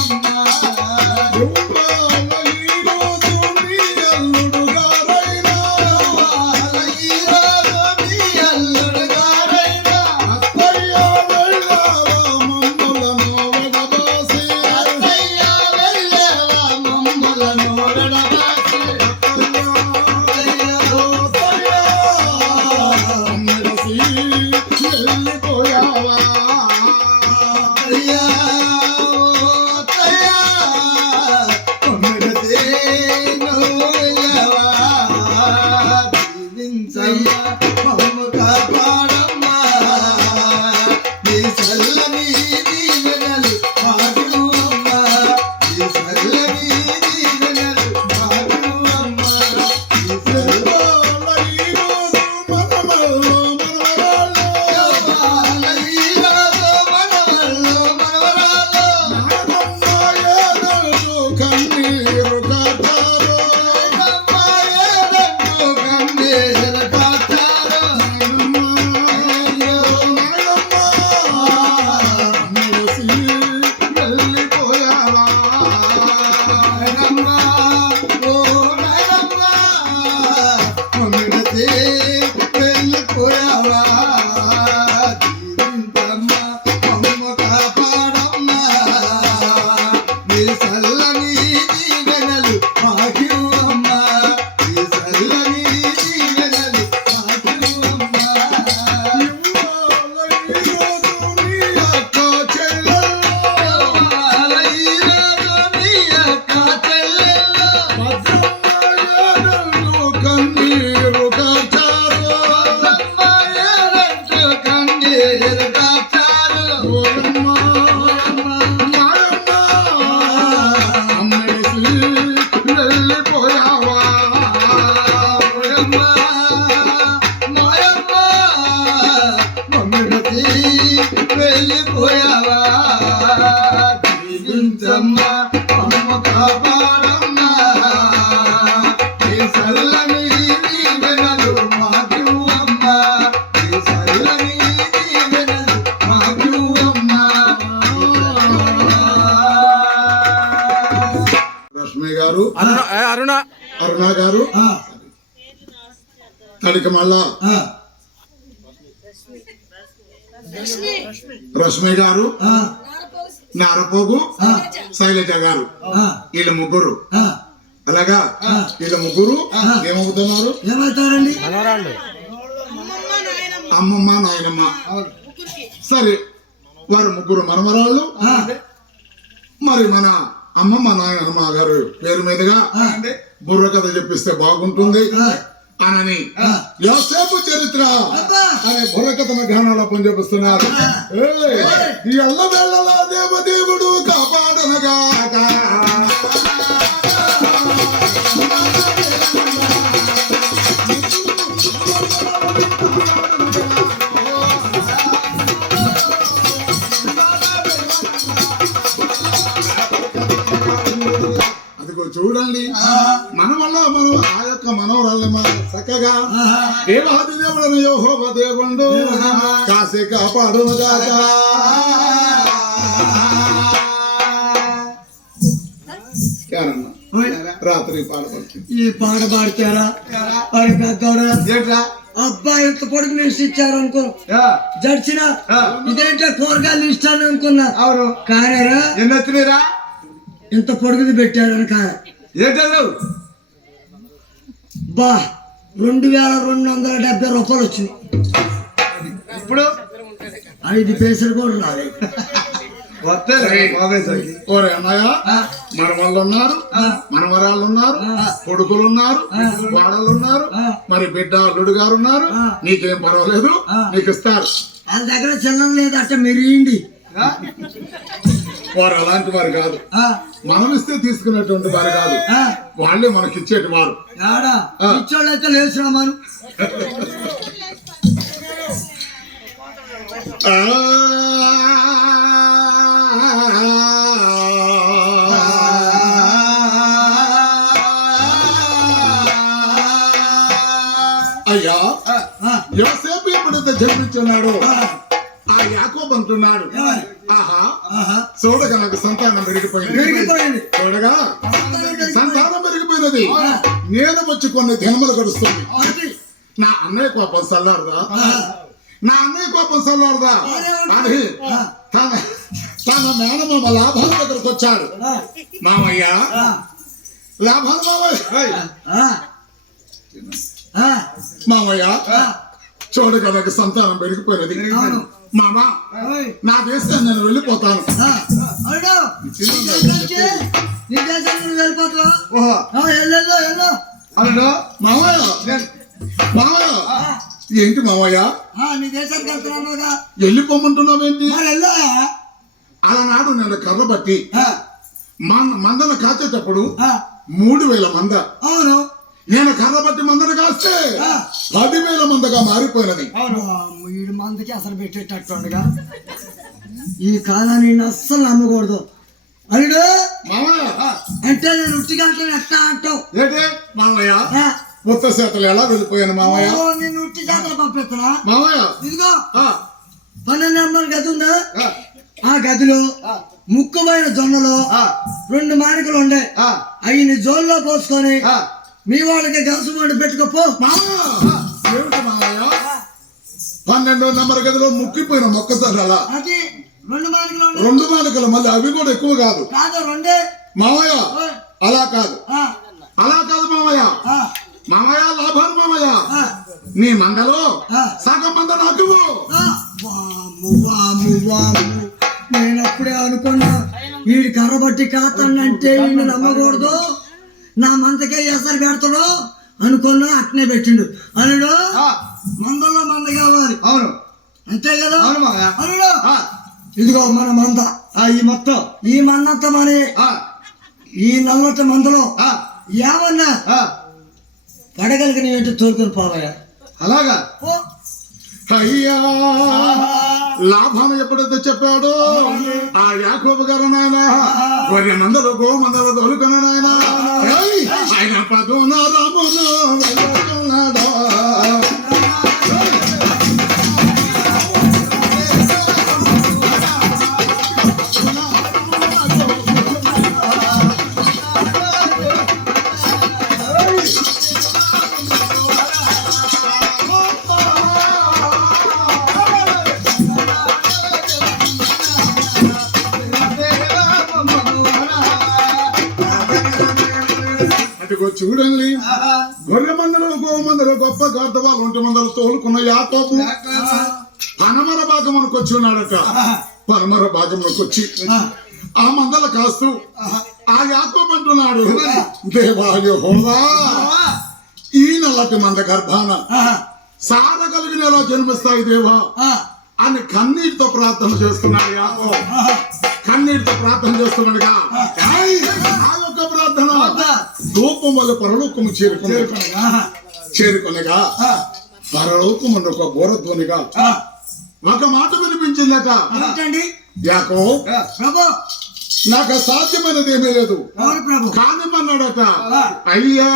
అరుణ గారు తడికి మళ్ళా రష్మి గారు నారపోగు శైలజ గారు వీళ్ళ ముగ్గురు అలాగా వీళ్ళ ముగ్గురు ఏమవుతున్నారు ఏమవుతారండి అమ్మమ్మ నాయనమ్మ సరే వారు ముగ్గురు మనమరాళ్ళు మరి మన అమ్మమ్మ నాయనమ్మ గారు పేరు మీదుగా బుర్ర కథ చెప్పిస్తే బాగుంటుంది అనని యోసేపు చరిత్ర అనే బుర్రకథ మధ్యాహ్నంలో పనిచేపిస్తున్నారు ఎల్ల వేళలా దేవదేవుడు కాపాడనగా చూడండి మన వల్ల మనం ఆ యొక్క మనవరాల్ని మనం చక్కగా దేవాది దేవుడని యెహోవా దేవుడు కాసే కాపాడును గాక. రాత్రి పాట ఈ పాట పాడతారా అబ్బాయి ఎంత పొడుగు లిస్ట్ ఇచ్చారు అనుకో జడ్చిన ఇదేంటే కూరగాయలు ఇస్తాను అనుకున్నా అవును కానేరా ఎన్నొచ్చినారా ఇంత పొడుగుది పెట్టాడు కాదు ఏంటో బా 2270 రూపాయలు వచ్చింది. ఇప్పుడు 5 పైసలు కూడా రాలేదు. ఓరే అన్నయ్య మన వాళ్ళు ఉన్నారు, మనవరాళ్ళు ఉన్నారు, కొడుకులు ఉన్నారు, వాడలు ఉన్నారు, మరి బిడ్డ అల్లుడు గారు ఉన్నారు. నీకేం పర్వాలేదు, నీకు ఇస్తారు. వాళ్ళ దగ్గర చిన్నం లేదు అట్ట మెరియండి. వారు అలాంటి వారు కాదు, మనం ఇస్తే తీసుకునేటువంటి వారు కాదు, వాళ్ళే మనకి ఇచ్చేటి వారు. ఇచ్చోళ్ళైతే లేదు రామాను. అయ్య మామయ్య యోసేపు ఎప్పుడైతే జన్మించున్నాడు ఆ యాకోబు అంటున్నాడు, ఆహా చూడగా నాకు సంతానం పెరిగిపోయింది. చూడగా సంతానం పెరిగిపోయినది, నేను వచ్చి కొన్ని దినములు గడుస్తుంది. నా అన్నయ్య కోపం చల్లారదా, నా అన్నయ్య కోపం చల్లారదా అని తన మేనమామ లాభాల దగ్గరకు వచ్చాడు. మామయ్య లాభాలు మామయ్య చూడగా నాకు సంతానం పెరిగిపోయినది. మామ నా దేశం నేను వెళ్ళిపోతాను. మామయ్య ఏంటి మామయ్య నీ దేశానికి వెళ్తున్నావుగా, వెళ్ళిపోమంటున్నావేంటి? అలనాడు నేను కర్ర బట్టి మందను కాచేటప్పుడు 3000 మంద, అవును నేను కర్ర బట్టి మందను కాస్తే 10,000 మందగా మారిపోయినది. వీడి మందికి అసలు పెట్టేటట్టుగా ఈ కాలాన్ని అస్సలు నమ్మకూడదు. అల్లుడు మామయ్య అంటే నేను ఉట్టిగా అంటే ఎట్లా అంటావు ఏంటి మామయ్య? ఉత్త చేతలు ఎలా వెళ్ళిపోయాను మామయ్య? నేను ఉట్టి చేతలు పంపిస్తున్నా మామయ్య ఇదిగో 12 నెంబర్ గది ఉందా, ఆ గదిలో ముక్కుమైన జొన్నలో 2 మానికలు ఉండే, అవి నీ జోల్లో పోసుకొని మీ వాళ్ళకి గలసు వండి పెట్టుకోపో. ఏమిటి మామయ్య 12 నెంబర్ గదిలో ముక్కిపోయిన మొక్కజొన్నలా అది 2 మానికలు 2 మానికలు, మళ్ళీ అవి కూడా ఎక్కువ కాదు కాదు 2 మామయ్య. అలా కాదు మామయ్య. మామయ్య లాభాలు మామయ్య, నీ మందలో సగం మంద నాకు. నేను అప్పుడే అనుకున్నా వీడి కర్రబట్టి కాతానంటే వీడిని నమ్మకూడదు, నా మందకే ఎసరు పెడతాడు అనుకున్నా. అట్నే పెట్టిండు. అల్లుడు మందల్లో మంద కావాలి, అవును అంతే కదా అల్లుడు. ఇదిగో మన మంద, ఈ మందంత మరి ఈ నల్లటి మందలో ఏమన్నా పడగలిగిన ఏంటో తోలుకొని పోవయ్యా. అలాగా అయ్యా లాభాన్ని ఎప్పుడైతే చెప్పాడో ఆ యాకోబు గారు నాయన గొర్రె మందలు గో మందలు తోలుకున్న నాయన ఆయన పదున రామును వెళ్తున్నాడు. చూడండి, గొర్రె మందలు గో మందలు గొప్ప గర్దవాళ్ళు 1 మందలు తోలుకున్న యాకోబు పనమర భాగమునకు వచ్చి ఉన్నాడట. పనమర భాగమునకు వచ్చి ఆ మందల కాస్తూ ఆ యాకోబు అంటున్నాడు, దేవా యెహోవా ఈ నల్లటి మంద గర్భాన సార కలిగిన ఎలా జన్మిస్తాయి దేవా అని కన్నీటితో ప్రార్థన చేస్తున్నాడు యాకోబు. కన్నీటితో ప్రార్థన చేస్తున్నాడుగా ఆ యొక్క ప్రార్థన ధూపం వల్ల పరలోకము చేరుకునగా పరలోకము ఒక బోరధ్వనిగా ఒక మాట వినిపించిందట, యాకోబు నాకు అసాధ్యమైనది ఏమీ లేదు కానిమన్నాడట. అయ్యా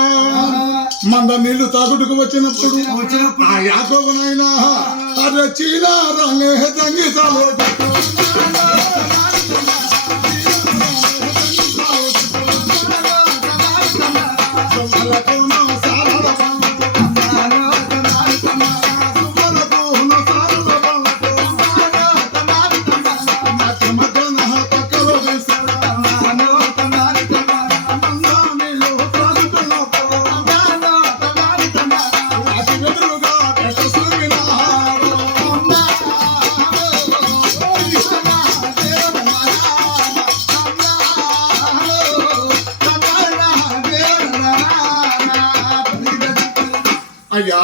మంద నీళ్లు తాగుడుకు వచ్చినప్పుడు ఆ యాకోబునైనా అరే చీనా రంగే సంగీతాలు అయ్యా